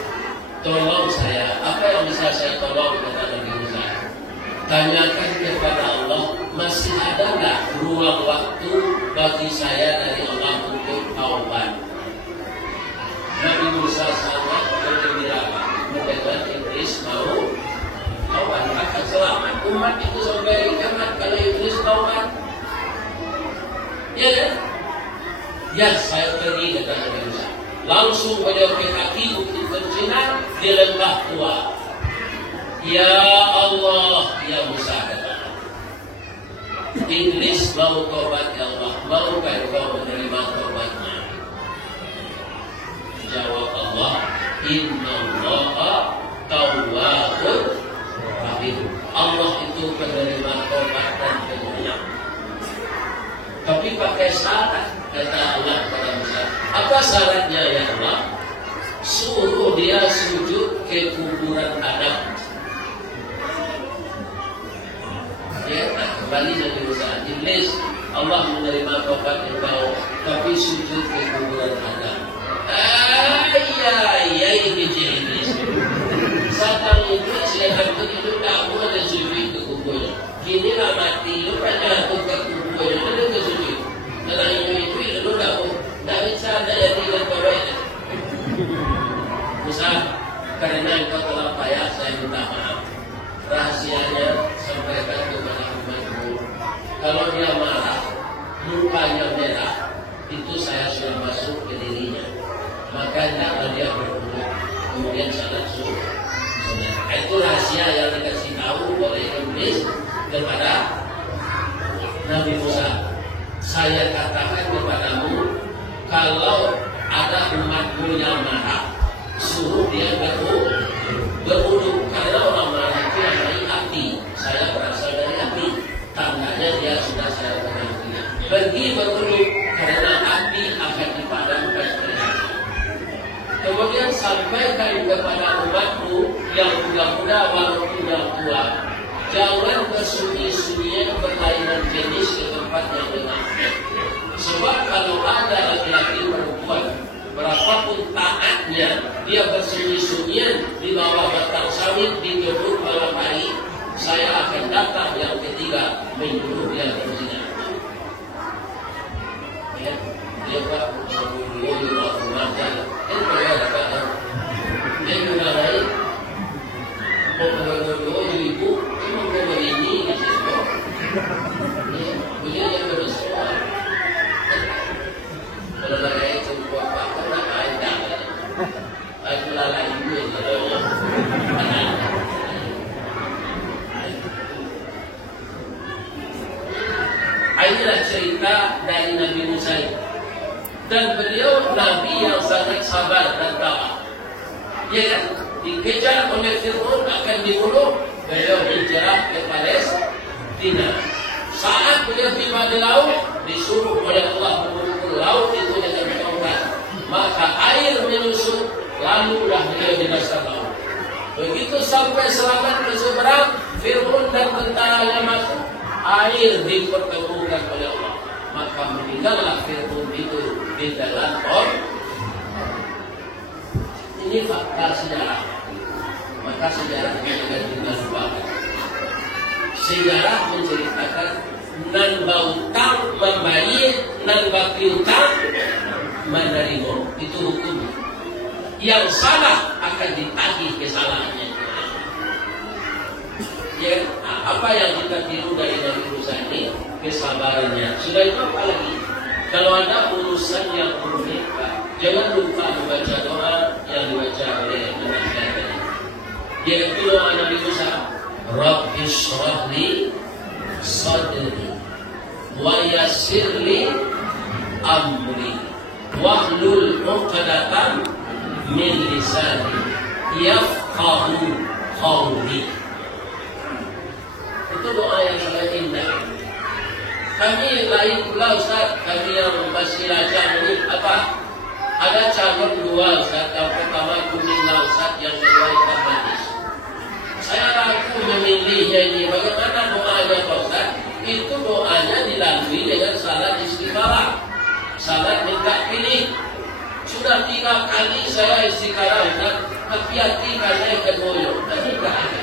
Tolong saya, apa yang bisa saya tolong kata Nabi Musa? Tanyakan kepada Allah, masih ada nggak ruang waktu bagi saya dari Allah untuk taubat? Nabi Musa sangat bergembira mendengar Iblis mau taubat, akan selamat umat itu sampai kiamat kalau Iblis taubat. Ya kan? Ya, saya pergi kata Nabi Musa. Langsung beliau ke kaki bukit bencinan di lembah tua. Ya Allah, ya Musa kata. Iblis mau taubat ya Allah, maukah engkau menerima taubatnya? Jawab Allah, Inna Allaha tawwabur rahim. Allah itu penerima taubat dan penyayang. Tapi pakai syarat, kata Allah kepada Musa. Apa syaratnya ya Allah? Suruh dia sujud ke kuburan Adam. Ya, kembali Nabi Musa. Iblis, Allah menerima taubat engkau, tapi sujud ke kuburan Adam. Ya ini Iblis. Satan Iblis yang hidup tak mau ada sujud ke kuburan. Kini lah mati, lu pernah aku ke kuburan, lu ke sujud. Kalau itu lu tak bisa ada yang tidak baik. Musa, karena engkau telah payah, saya minta maaf. Rahasianya sampaikan kepada umatmu. Kalau dia marah, mukanya merah, itu saya sudah masuk ke dirinya. Makanya dia berbunuh, kemudian salat subuh. Itu rahasia yang dikasih tahu oleh Iblis kepada Nabi Musa. Saya katakan kepadamu, kalau ada umatmu yang marah, suruh dia berwudu. Karena orang marah itu yang dari hati. Saya berasal dari hati. Tandanya dia sudah saya berhenti. Pergi berwudu, karena api akan dipadamkan oleh hati. Kemudian sampaikan kepada umatmu yang muda-muda walaupun yang tua, jangan bersunyi-sunyian berlainan jenis ke tempat yang dengar. Sebab kalau ada laki-laki perempuan, berapapun taatnya, dia bersunyi-sunyian di bawah batang sawit di kebun malam hari, saya akan datang yang ketiga menyuruh dia berzina. Ya, dia buat dia juga lain. Kalau ibu, emang kalau ini di situ, punya yang bersesuai. Kalau lagi itu buat apa? Nak ada. inilah cerita dari Nabi Musa. Dan beliau Nabi yang sangat sabar dan tabah. Ya kan? Dikejar oleh Fir'aun akan dibunuh, beliau hijrah ke Palestina. Saat beliau tiba di laut, disuruh oleh Allah memukul laut itu dengan tongkat. Maka air menyusut, lalulah beliau di dasar laut. Begitu sampai selamat ke seberang, Fir'aun dan tentaranya masuk, air dipertemukan oleh Allah. Maka meninggallah Fir'aun itu di dalam ini fakta sejarah. Maka sejarah ini akan kita lupakan. Sejarah menceritakan nan bautang membayar, nan bapiutang menerima. Itu hukumnya. Yang salah akan ditagih kesalahannya. Ya, apa yang kita tiru dari Nabi Musa ini? Kesabarannya. Sudah itu apa lagi? Kalau ada urusan yang rumit, jangan lupa membaca doa yang dibaca oleh Nabi tadi. Yaitu doa Nabi Musa, Rabbi shrah li sadri wa yassir li amri wahlul 'uqdatam min lisani yafqahu qawli. Itu doa yang sangat indah. Kami lain pula Ustaz, kami yang masih lajang ini apa? Ada cabang dua Ustaz, yang pertama kuninglah Ustaz, yang kedua ikan manis. Saya ragu memilihnya ini. Bagaimana doanya Pak Ustaz? Itu doanya dilalui dengan salat istikharah, salat minta pilih. Sudah 3 kali saya istikharah Ustaz, tapi hati karena ikan boyo. Tadi tak ada.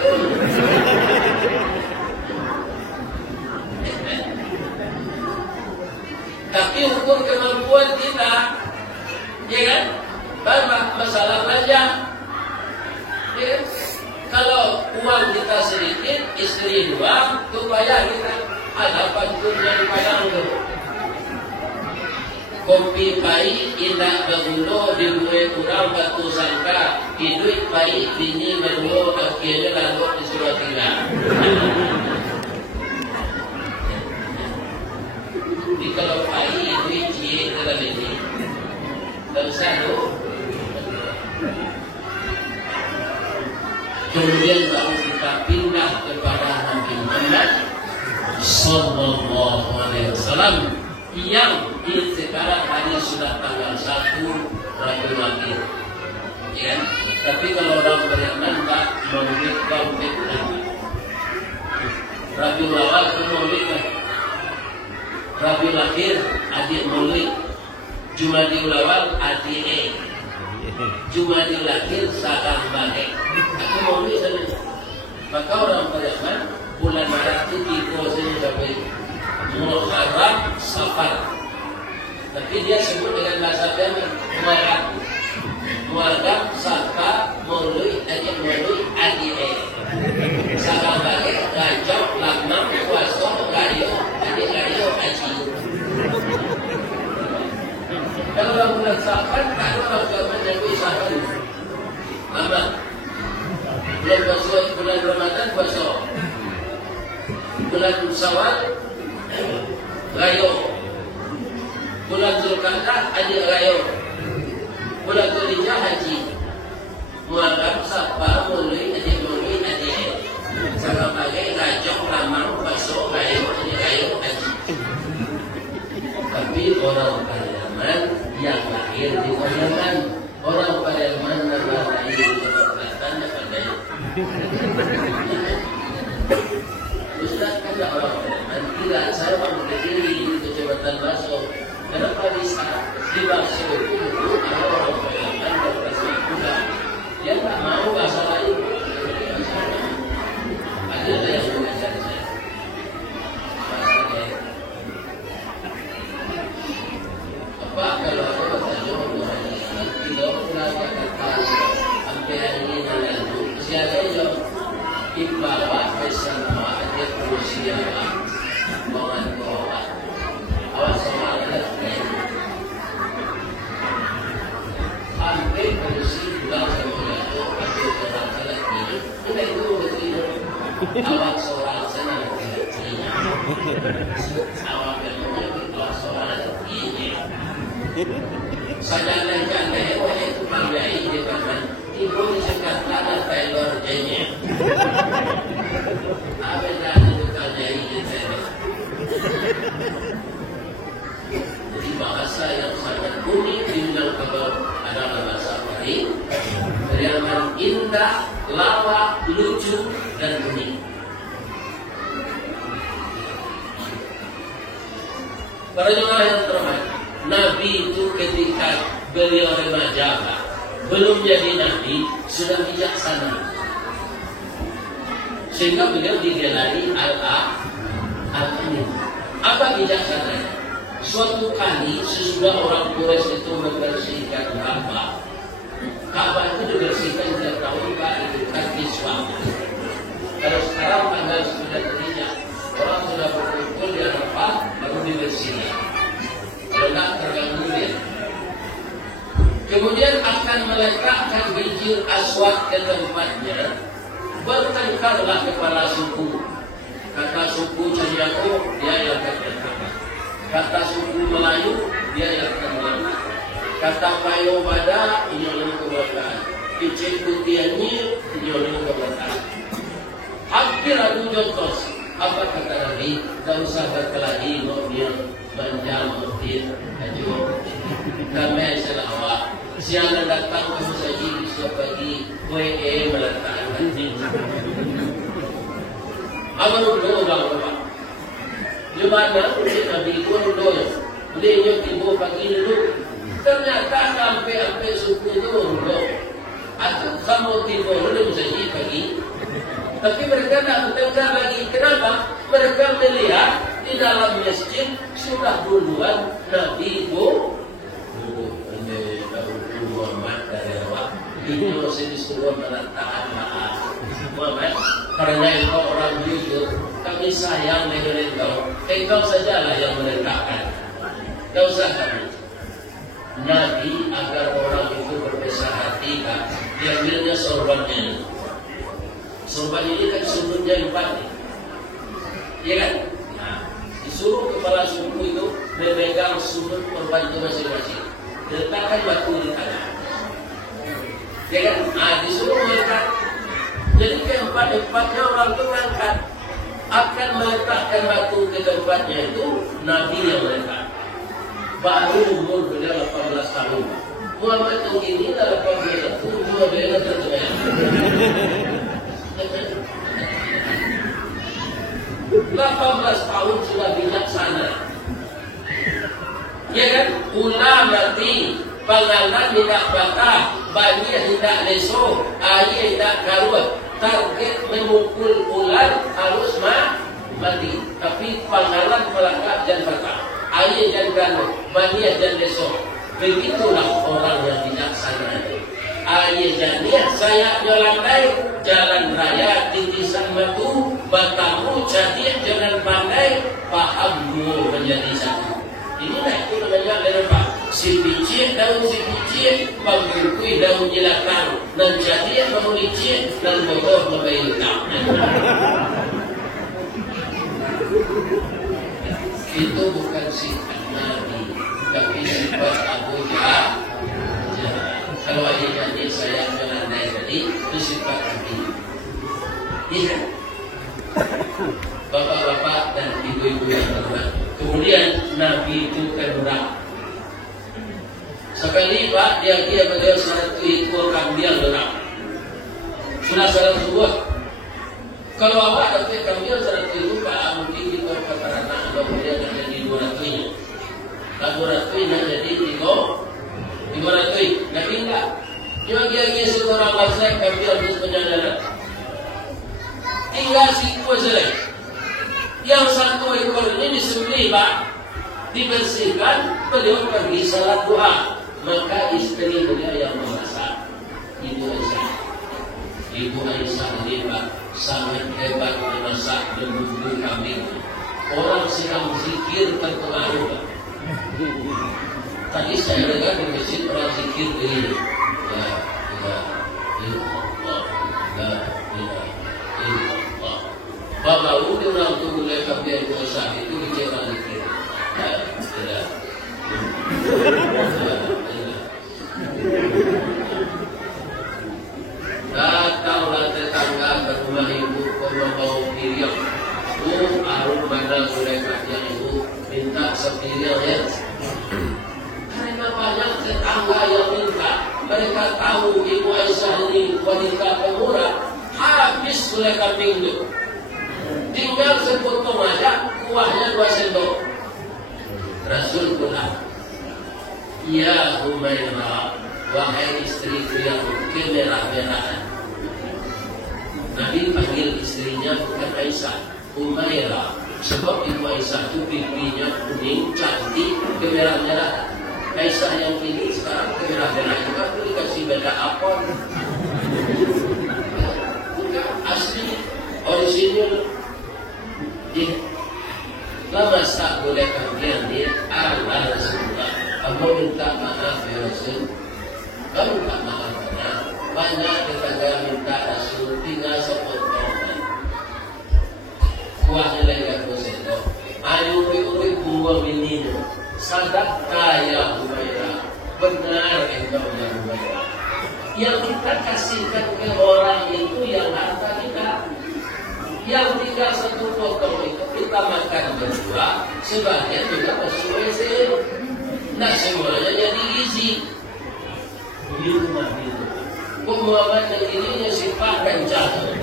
Tapi ukur kemampuan kita, ya kan? Masalah belanja, ya kan? Kalau uang kita sedikit, istri 2, itu bayar kita. Ada pantunnya dibayar itu. Kopi baik, indah berguna, dibuat kurang batu sangka, hidup baik, bini berguna, akhirnya lalu disuruh tinggal. Jadi kalau baik, duit cie dalam ini, tak usah tu. Kemudian baru kita pindah kepada Nabi Muhammad Sallallahu Alaihi Wasallam yang sekarang hari sudah tanggal 1 Rabiul Akhir. Ya, tapi kalau orang beriman tak Maulid Rabiul Awal itu Maulid kan? Rabiul Akhir adik Maulid, Jumadil Awal adik Jumadil Akhir sadang balik. Aku Maulid sana. Maka orang beriman bulan Maret itu dikuasai sampai Muharram Safar. Tapi dia sebut dengan bahasa Yaman Muharram Safar Maulid adik sadang balik Rajab Lamam Puasa Gayo adik Gayo Haji. Kalau orang bulan Safar, kalau orang menyebut Safar, apa? Bulan puasa, bulan Ramadan puasa, bulan Syawal, Rayo, bulan Zulqa'dah adik Rayo, bulan Dzulhijjah Haji, Muharram Safar Maulid adik sama bagai Rajab Lamang puasa Gayo adik Gayo Haji. Tapi orang Pariaman yang lahir di Pariaman, orang Pariaman yang lahir di Kecamatan pandai. Ustaz kan orang Pariaman, tidak saya orang berdiri di Kecamatan Baso. Kenapa bisa di Baso itu ada orang Pariaman dan bahasa Kuda? Dia tak mau bahasa lain. Ada yang mengajar saya. Apa kalau ada bahasa Jawa tidak pernah kata sampai hari ini lalu siapa yang ibarat bersama ada manusia bangun bawah awas sama ada sampai kondisi bangsa Malaysia atau orang lagi kita itu betul awak seorang senang tidak awak Sajana-jana itu panggay di kanan. Ibu disekat ada Taylor Jenny. Apa yang itu kanyai di Taylor? Jadi bahasa yang sangat unik di Minangkabau adalah bahasa Bali. Yang indah, lawak, lucu, dan unik. Para jemaah yang terhormat, Nabi itu ketika beliau remaja, belum jadi Nabi, sudah bijaksana. Sehingga beliau digelari Al-Amin. Apa bijaksana? Suatu kali sesudah orang Quraisy itu membersihkan Ka'bah itu dibersihkan setiap tahun itu kaki suami. Kalau sekarang tanggal 9 orang sudah berkumpul di Arafah baru dibersihkan. Kalau tidak terganggu dia. Kemudian akan meletakkan bijil aswad ke tempatnya. Bertengkarlah kepala suku. Kata suku Caniako dia yang akan. Kata suku Melayu dia yang akan. Kata Payo Bada nyolong keberkahan. Kicil Putiannya nyolong keberkahan. Hampir adu jontos. Apa kata Nabi? Tak usah berkelahi dia banjang dia ajo. Kami selawat. Siang datang kamu saja besok pagi WE meletakkan ini. Apa dulu bapak? Di mana Nabi itu dulu? Beliau tiba pagi dulu. Ternyata sampai suku itu dulu. Atau kamu tiba dulu saja pagi. Tapi mereka tidak mendengar lagi. Kenapa? Mereka melihat di dalam masjid sudah duluan Nabi itu Muhammad dari awal. Itu masih disuruh meletakkan Muhammad. Karena engkau orang jujur, kami sayang dengan engkau sajalah yang meletakkan. Tidak usah kami. Nabi agar orang itu berbesar hati, diambilnya sorbannya. Sorban ini kan sumbernya empat, ya kan? Nah, disuruh kepala suku itu memegang sumber korban itu masing-masing. Letakkan batu di tangan, ya kan? Nah, disuruh melekat. Jadi keempat-empatnya orang itu mengangkat akan meletakkan batu ke tempatnya itu Nabi yang meletak. Baru umur beliau 18 tahun. Muhammad itu ini 18 tahun, cuma beliau terjemahan. 18 tahun sudah bijaksana. Ya kan? Ulah mati, pangalan tidak patah, banyak tidak leso, air tidak karut. Target memukul ular harus mati. Tapi pangalan pelanggar dan patah, air dan karut, banyak dan leso. Begitulah orang yang bijaksana itu. Ayah jadinya saya melandai jalan raya titisan batu, batamu jadi jalan pandai, paham dua menjadi satu. Inilah itu namanya apa? Si bicir daun si bicir, panggilkui daun jelakang, dan jadi kamu licin dan bodoh membayangkan. Itu bukan sifat Nabi, tapi sifat Abu Jahal. Kalau ayahnya saya melandai tadi, itu sifat Nabi. Iya. Bapak-bapak dan ibu-ibu yang terhormat. Kemudian Nabi itu kedua. Sekali Pak dia beliau satu ekor kambing orang. Sudah salah sebuah. Kalau awak dapat kambing satu itu Pak mungkin di perkara anak kemudian ada di 200-nya. 200-nya jadi 500, nggak tinggal. Cuma dia seorang masyarakat kami harus penyadaran. Tinggal situ saja. Yang satu ekor ini disembelih Pak, dibersihkan, beliau pergi salat doa. Maka istri beliau yang memasak, Ibu Aisyah. Ibu Aisyah ini Pak sangat hebat memasak bumbu kambing. Orang sedang zikir terpengaruh Pak. Tadi saya dengar di masjid orang zikir begini. La ilaha illallah, la ilaha illallah. Bapak udah orang tu mulai kambing dosa itu bicara zikir. La ilaha illallah. mereka yang ibu minta sepirial ya. Karena banyak tetangga yang minta. Mereka tahu Ibu Aisyah ini wanita pemurah. Habis mereka minggu. Tinggal sepotong aja, kuahnya 2 sendok. Rasul pulang. Ya Humairah, wahai istriku yang kemerah-merahan. Nabi panggil istrinya bukan Aisyah, Humairah. Sebab Ibu Aisyah itu pipinya kuning, cantik, kemerah-merahan. Aisyah yang ini sekarang kemerah-merahan juga itu dikasih beda apa? Bukan asli, orisinil. Lama tak boleh kalian dia Allah Rasulullah. Kamu minta maaf ya Rasul. Kamu minta maaf banyak tetangga minta Rasul tinggal sepotong. Kuahnya lagi aku sendok. Ayo uri buang ini. Sadar kaya Humairah. Benar engkau ya Humairah. Yang kita kasihkan ke orang itu yang harta kita. Yang tinggal 1 potong itu kita makan berdua, sebagian juga masuk WC. Nah semuanya jadi gizi. Di rumah itu. Pembuangan yang ininya sifat kencang.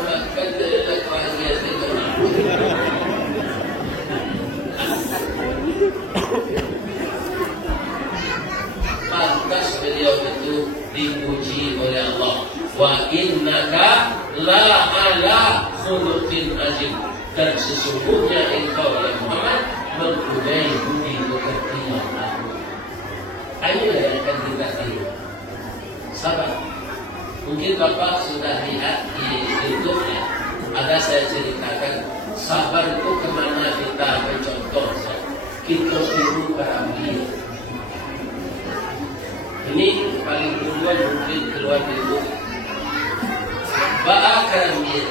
Makan dari keluarga itu. Pantas beliau itu dipuji oleh Allah. Wa innaka la ala khuluqin azim. Dan sesungguhnya engkau ya Muhammad mempunyai budi pekerti yang agung. Ayo yang akan kita tiru. Sabar. Mungkin Bapak sudah lihat di YouTube-nya. Ada saya ceritakan sabar itu kemana kita mencontoh. Kita suruh berambil. Ini paling duluan mungkin keluar dulu. Ba'a karambia.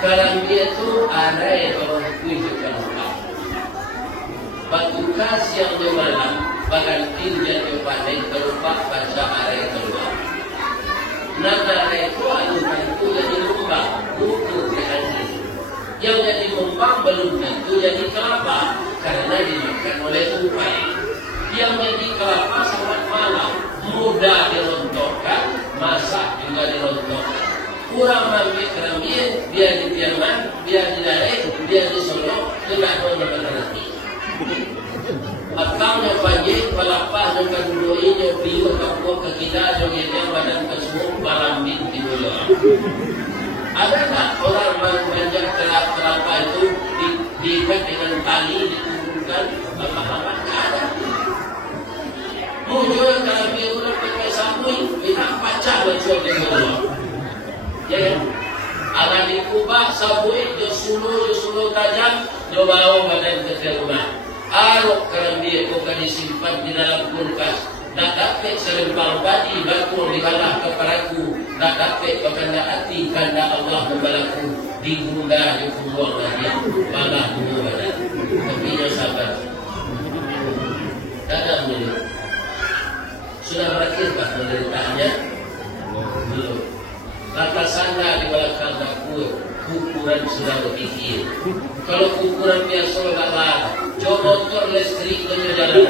Karambia itu arai orang kui juga lupa. Batuka siang dan malam, bahkan tinja panen berupa baca arai keluar. Nama arai itu anu tentu jadi lumbang, lumpur di anjing. Yang jadi lumbang belum tentu jadi kelapa, karena dimakan oleh tupai. Yang jadi kelapa sangat malam, mudah dirontokkan, masak juga dirontokkan. Kurang ambil keramian, biar dipiaman, biar didarai, biar disolok, tidak mau berhenti. Atangnya panjang, pelapah dengan duduinya, biu, kapur, kekida, jogetnya, badan kesumu, malam binti dulu. Ada tak orang manjat kelapa itu diikat dengan tali, diturunkan, apa-apa? Tak ada. Muncul kalau dia udah pakai sabun, kita pacah betul di bawah. Ya kan? Anak dikubah sabun, jo suluh tajam, jo bawa badan ke rumah. Arok kalau dia bukan disimpan di dalam kulkas. Nak dapat selempang padi batu dikalah kepadaku. Nak dapat kekanda hati kanda Allah membalaku. Digunda di buang lagi. Malah dulu badan. Tapi dia sabar. Kadang ini. Sudah berakhirkah penderitaannya? Belum. Lantas sana di belakang dapur, ukuran sudah berpikir. Kalau ukuran biasa enggak jauh motor listrik punya jalan.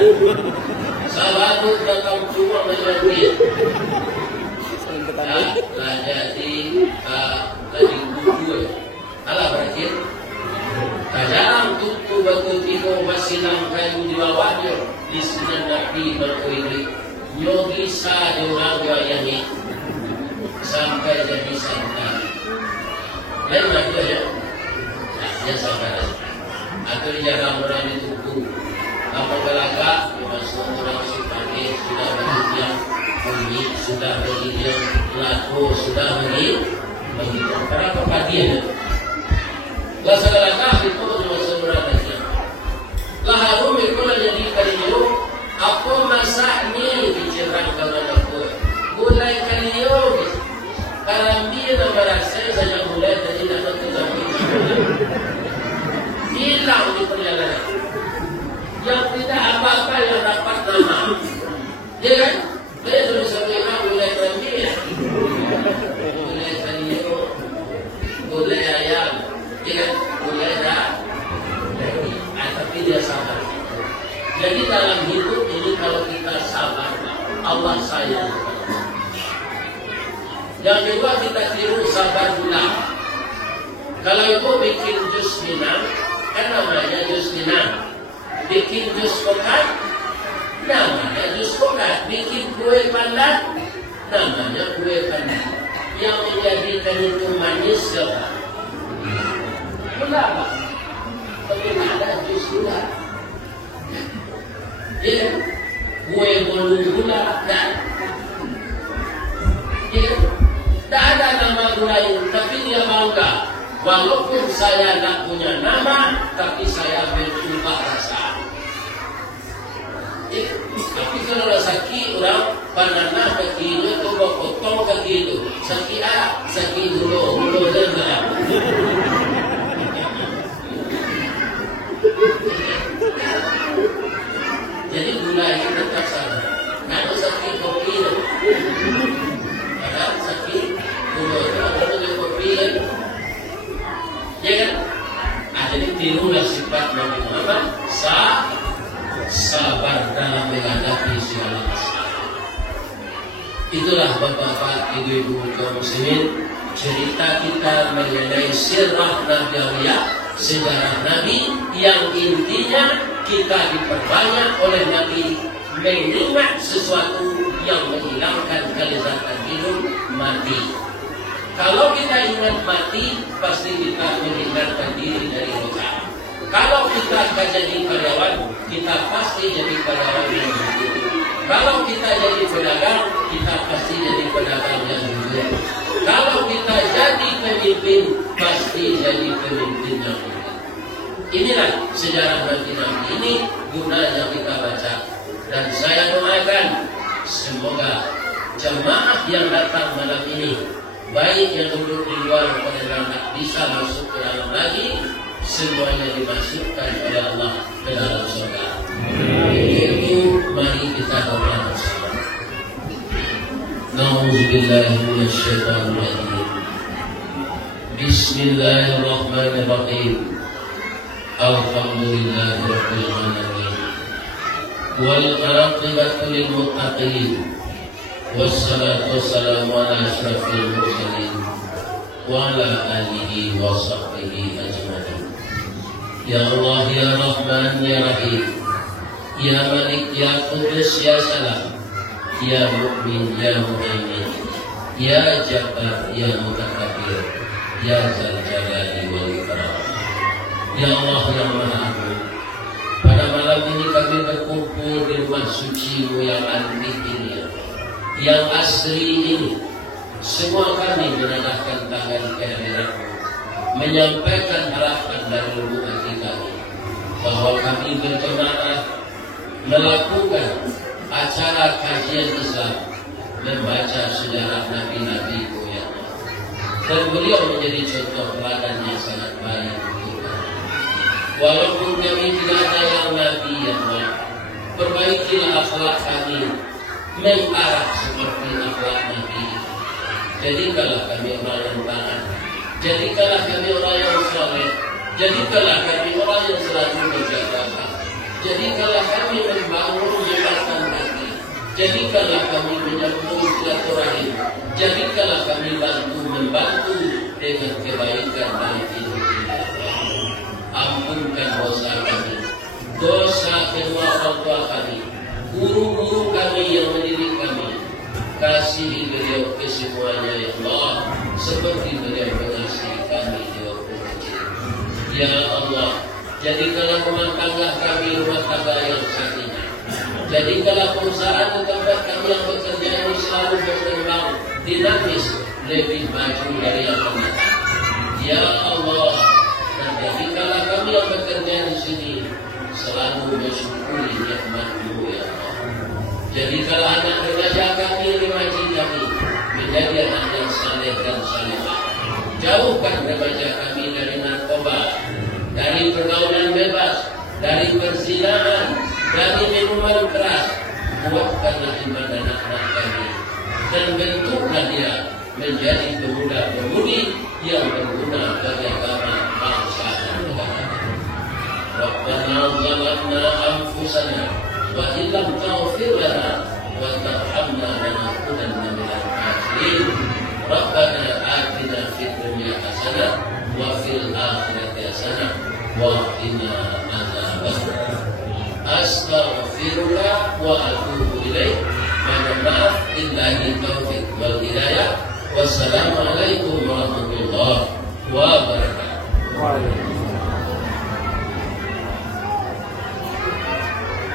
Sahabat datang cuma menjadi. Nah, jadi tadi kuku. Alah berakhir. Kadang tutup batu tidur basilang kayu di bawahnya. Di sini Nabi berkuih. Yogi saja orang yang ini sampai jadi santai. Lain lagi ya, ya sabar. Atau jangan orang itu apa belaka, masuk orang si pagi sudah berhijab, bunyi sudah berhijab, laku sudah berhijab. Kenapa pagi? Lah saudara itu cuma sebenarnya. Lah harum itu jadi kaliu. Apa masaknya dicerang kalau aku mulai kaliu karambia nama saya saja mulai dari dapat sampai hilang di perjalanan yang tidak apa-apa yang dapat nama ya kan saya sudah sampai mulai karambia mulai kaliu mulai ayam ya kan Yang kedua kita tiru sabar gula. Kalau itu bikin jus minang, kan namanya jus minang. Bikin jus kokat, namanya jus kokat. Bikin kue pandan, namanya kue pandan. Yang menjadikan itu manis siapa? Gula, Pak. Tapi ada jus gula. Ya, kue bolu gula, dan ya, tidak ada nama gula itu, tapi dia bangga. Walaupun saya tidak punya nama, tapi saya berubah rasa. Ya, tapi kalau sakit orang pananah kaki itu, potong kaki itu, sakit sakit hulu dan jadi gula itu tetap sama. Kalau sakit kopi itu, ada sakit gula itu ada kopi itu. Ya kan? Jadi tirulah sifat Nabi Muhammad, sabar dalam menghadapi segala masalah. Itulah bapak-bapak, ibu-ibu kaum muslimin, cerita kita mengenai sirah Nabawiyah, sejarah Nabi yang intinya kita diperbanyak oleh Nabi mengingat sesuatu yang menghilangkan kelezatan hidup, mati. Kalau kita ingat mati, pasti kita meninggalkan diri dari dosa. Kalau kita akan jadi karyawan, kita pasti jadi karyawan yang jujur. Kalau kita jadi pedagang, kita pasti jadi pedagang yang jujur. Kalau kita jadi pemimpin, pasti jadi pemimpin yang jujur. Inilah sejarah Nabi ini gunanya kita baca. Dan saya doakan semoga jemaah yang datang malam ini, baik yang duduk di luar maupun yang tak bisa masuk ke dalam lagi, semuanya dimasukkan oleh Allah ke dalam surga. Itu mari kita doa bersama. Nauzubillahi minasyaitonir rajim. Bismillahirrahmanirrahim. Alhamdulillahirabbil alamin. Wal aqibatu lil muttaqin. Wassalatu wassalamu ala asyrafil mursalin wa ala alihi wa sahbihi ajma'in. Ya Allah, ya Rahman, ya Rahim, ya Malik, ya Qudus, ya Salam, ya Mu'min, ya Mu'min, ya Jabbar, ya Mutakabbir, ya Dzal Jalali wal Ikram. Ya Allah yang Maha Agung, pada malam ini kami berkumpul di rumah suci-Mu yang antik ini, yang asri ini. Semua kami menadahkan tangan kehadiran-Mu, menyampaikan harapan dari lubuk hati kami bahwa kami berjemaah melakukan acara kajian Islam, membaca sejarah Nabi-Nabi yang dan beliau menjadi contoh teladan yang sangat baik untuk kami. Walaupun kami tidak ada yang Nabi yang baik, perbaikilah akhlak kami mengarah seperti akhlak Nabi. Jadikanlah kami orang yang taat, jadikanlah kami orang yang saleh, jadikanlah kami orang yang selalu berjaga, jadikanlah kami membangun jembatan hati, jadikanlah kami menyambung silaturahim, jadikanlah kami membantu dengan kebaikan dalam hidup ini. Ampunkan dosa kami, dosa kedua orang tua kami, guru-guru kami yang mendidik kami. Kasihi beliau kesemuanya ya Allah, seperti beliau mengasihi kami di waktu kecil. Ya Allah, jadikanlah rumah tangga kami rumah tangga yang sakinah. Jadikanlah perusahaan dan tempat kami yang bekerja ini selalu berkembang, dinamis, lebih maju dari yang lain. Ya Allah, dan jadikanlah kami yang bekerja di sini selalu bersyukuri nikmat-Mu ya Allah. Jadikanlah anak remaja kami, remaji kami menjadi anak yang saleh dan salehah. Jauhkan remaja kami dari narkoba, dari pergaulan bebas, dari perzinahan, dari minuman keras. Kuatkanlah iman anak-anak kami dan bentuklah dia menjadi pemuda-pemudi yang berguna bagi agama, bangsa dan negara. Rabbana zalamna anfusana wa illam taghfir lana wa tarhamna lanakunanna minal khasirin. Rabbana azabah. Astaghfirullah wa atubu ilaih. Mohon maaf, billahi taufiq wal hidayah. Wassalamualaikum warahmatullahi wabarakatuh.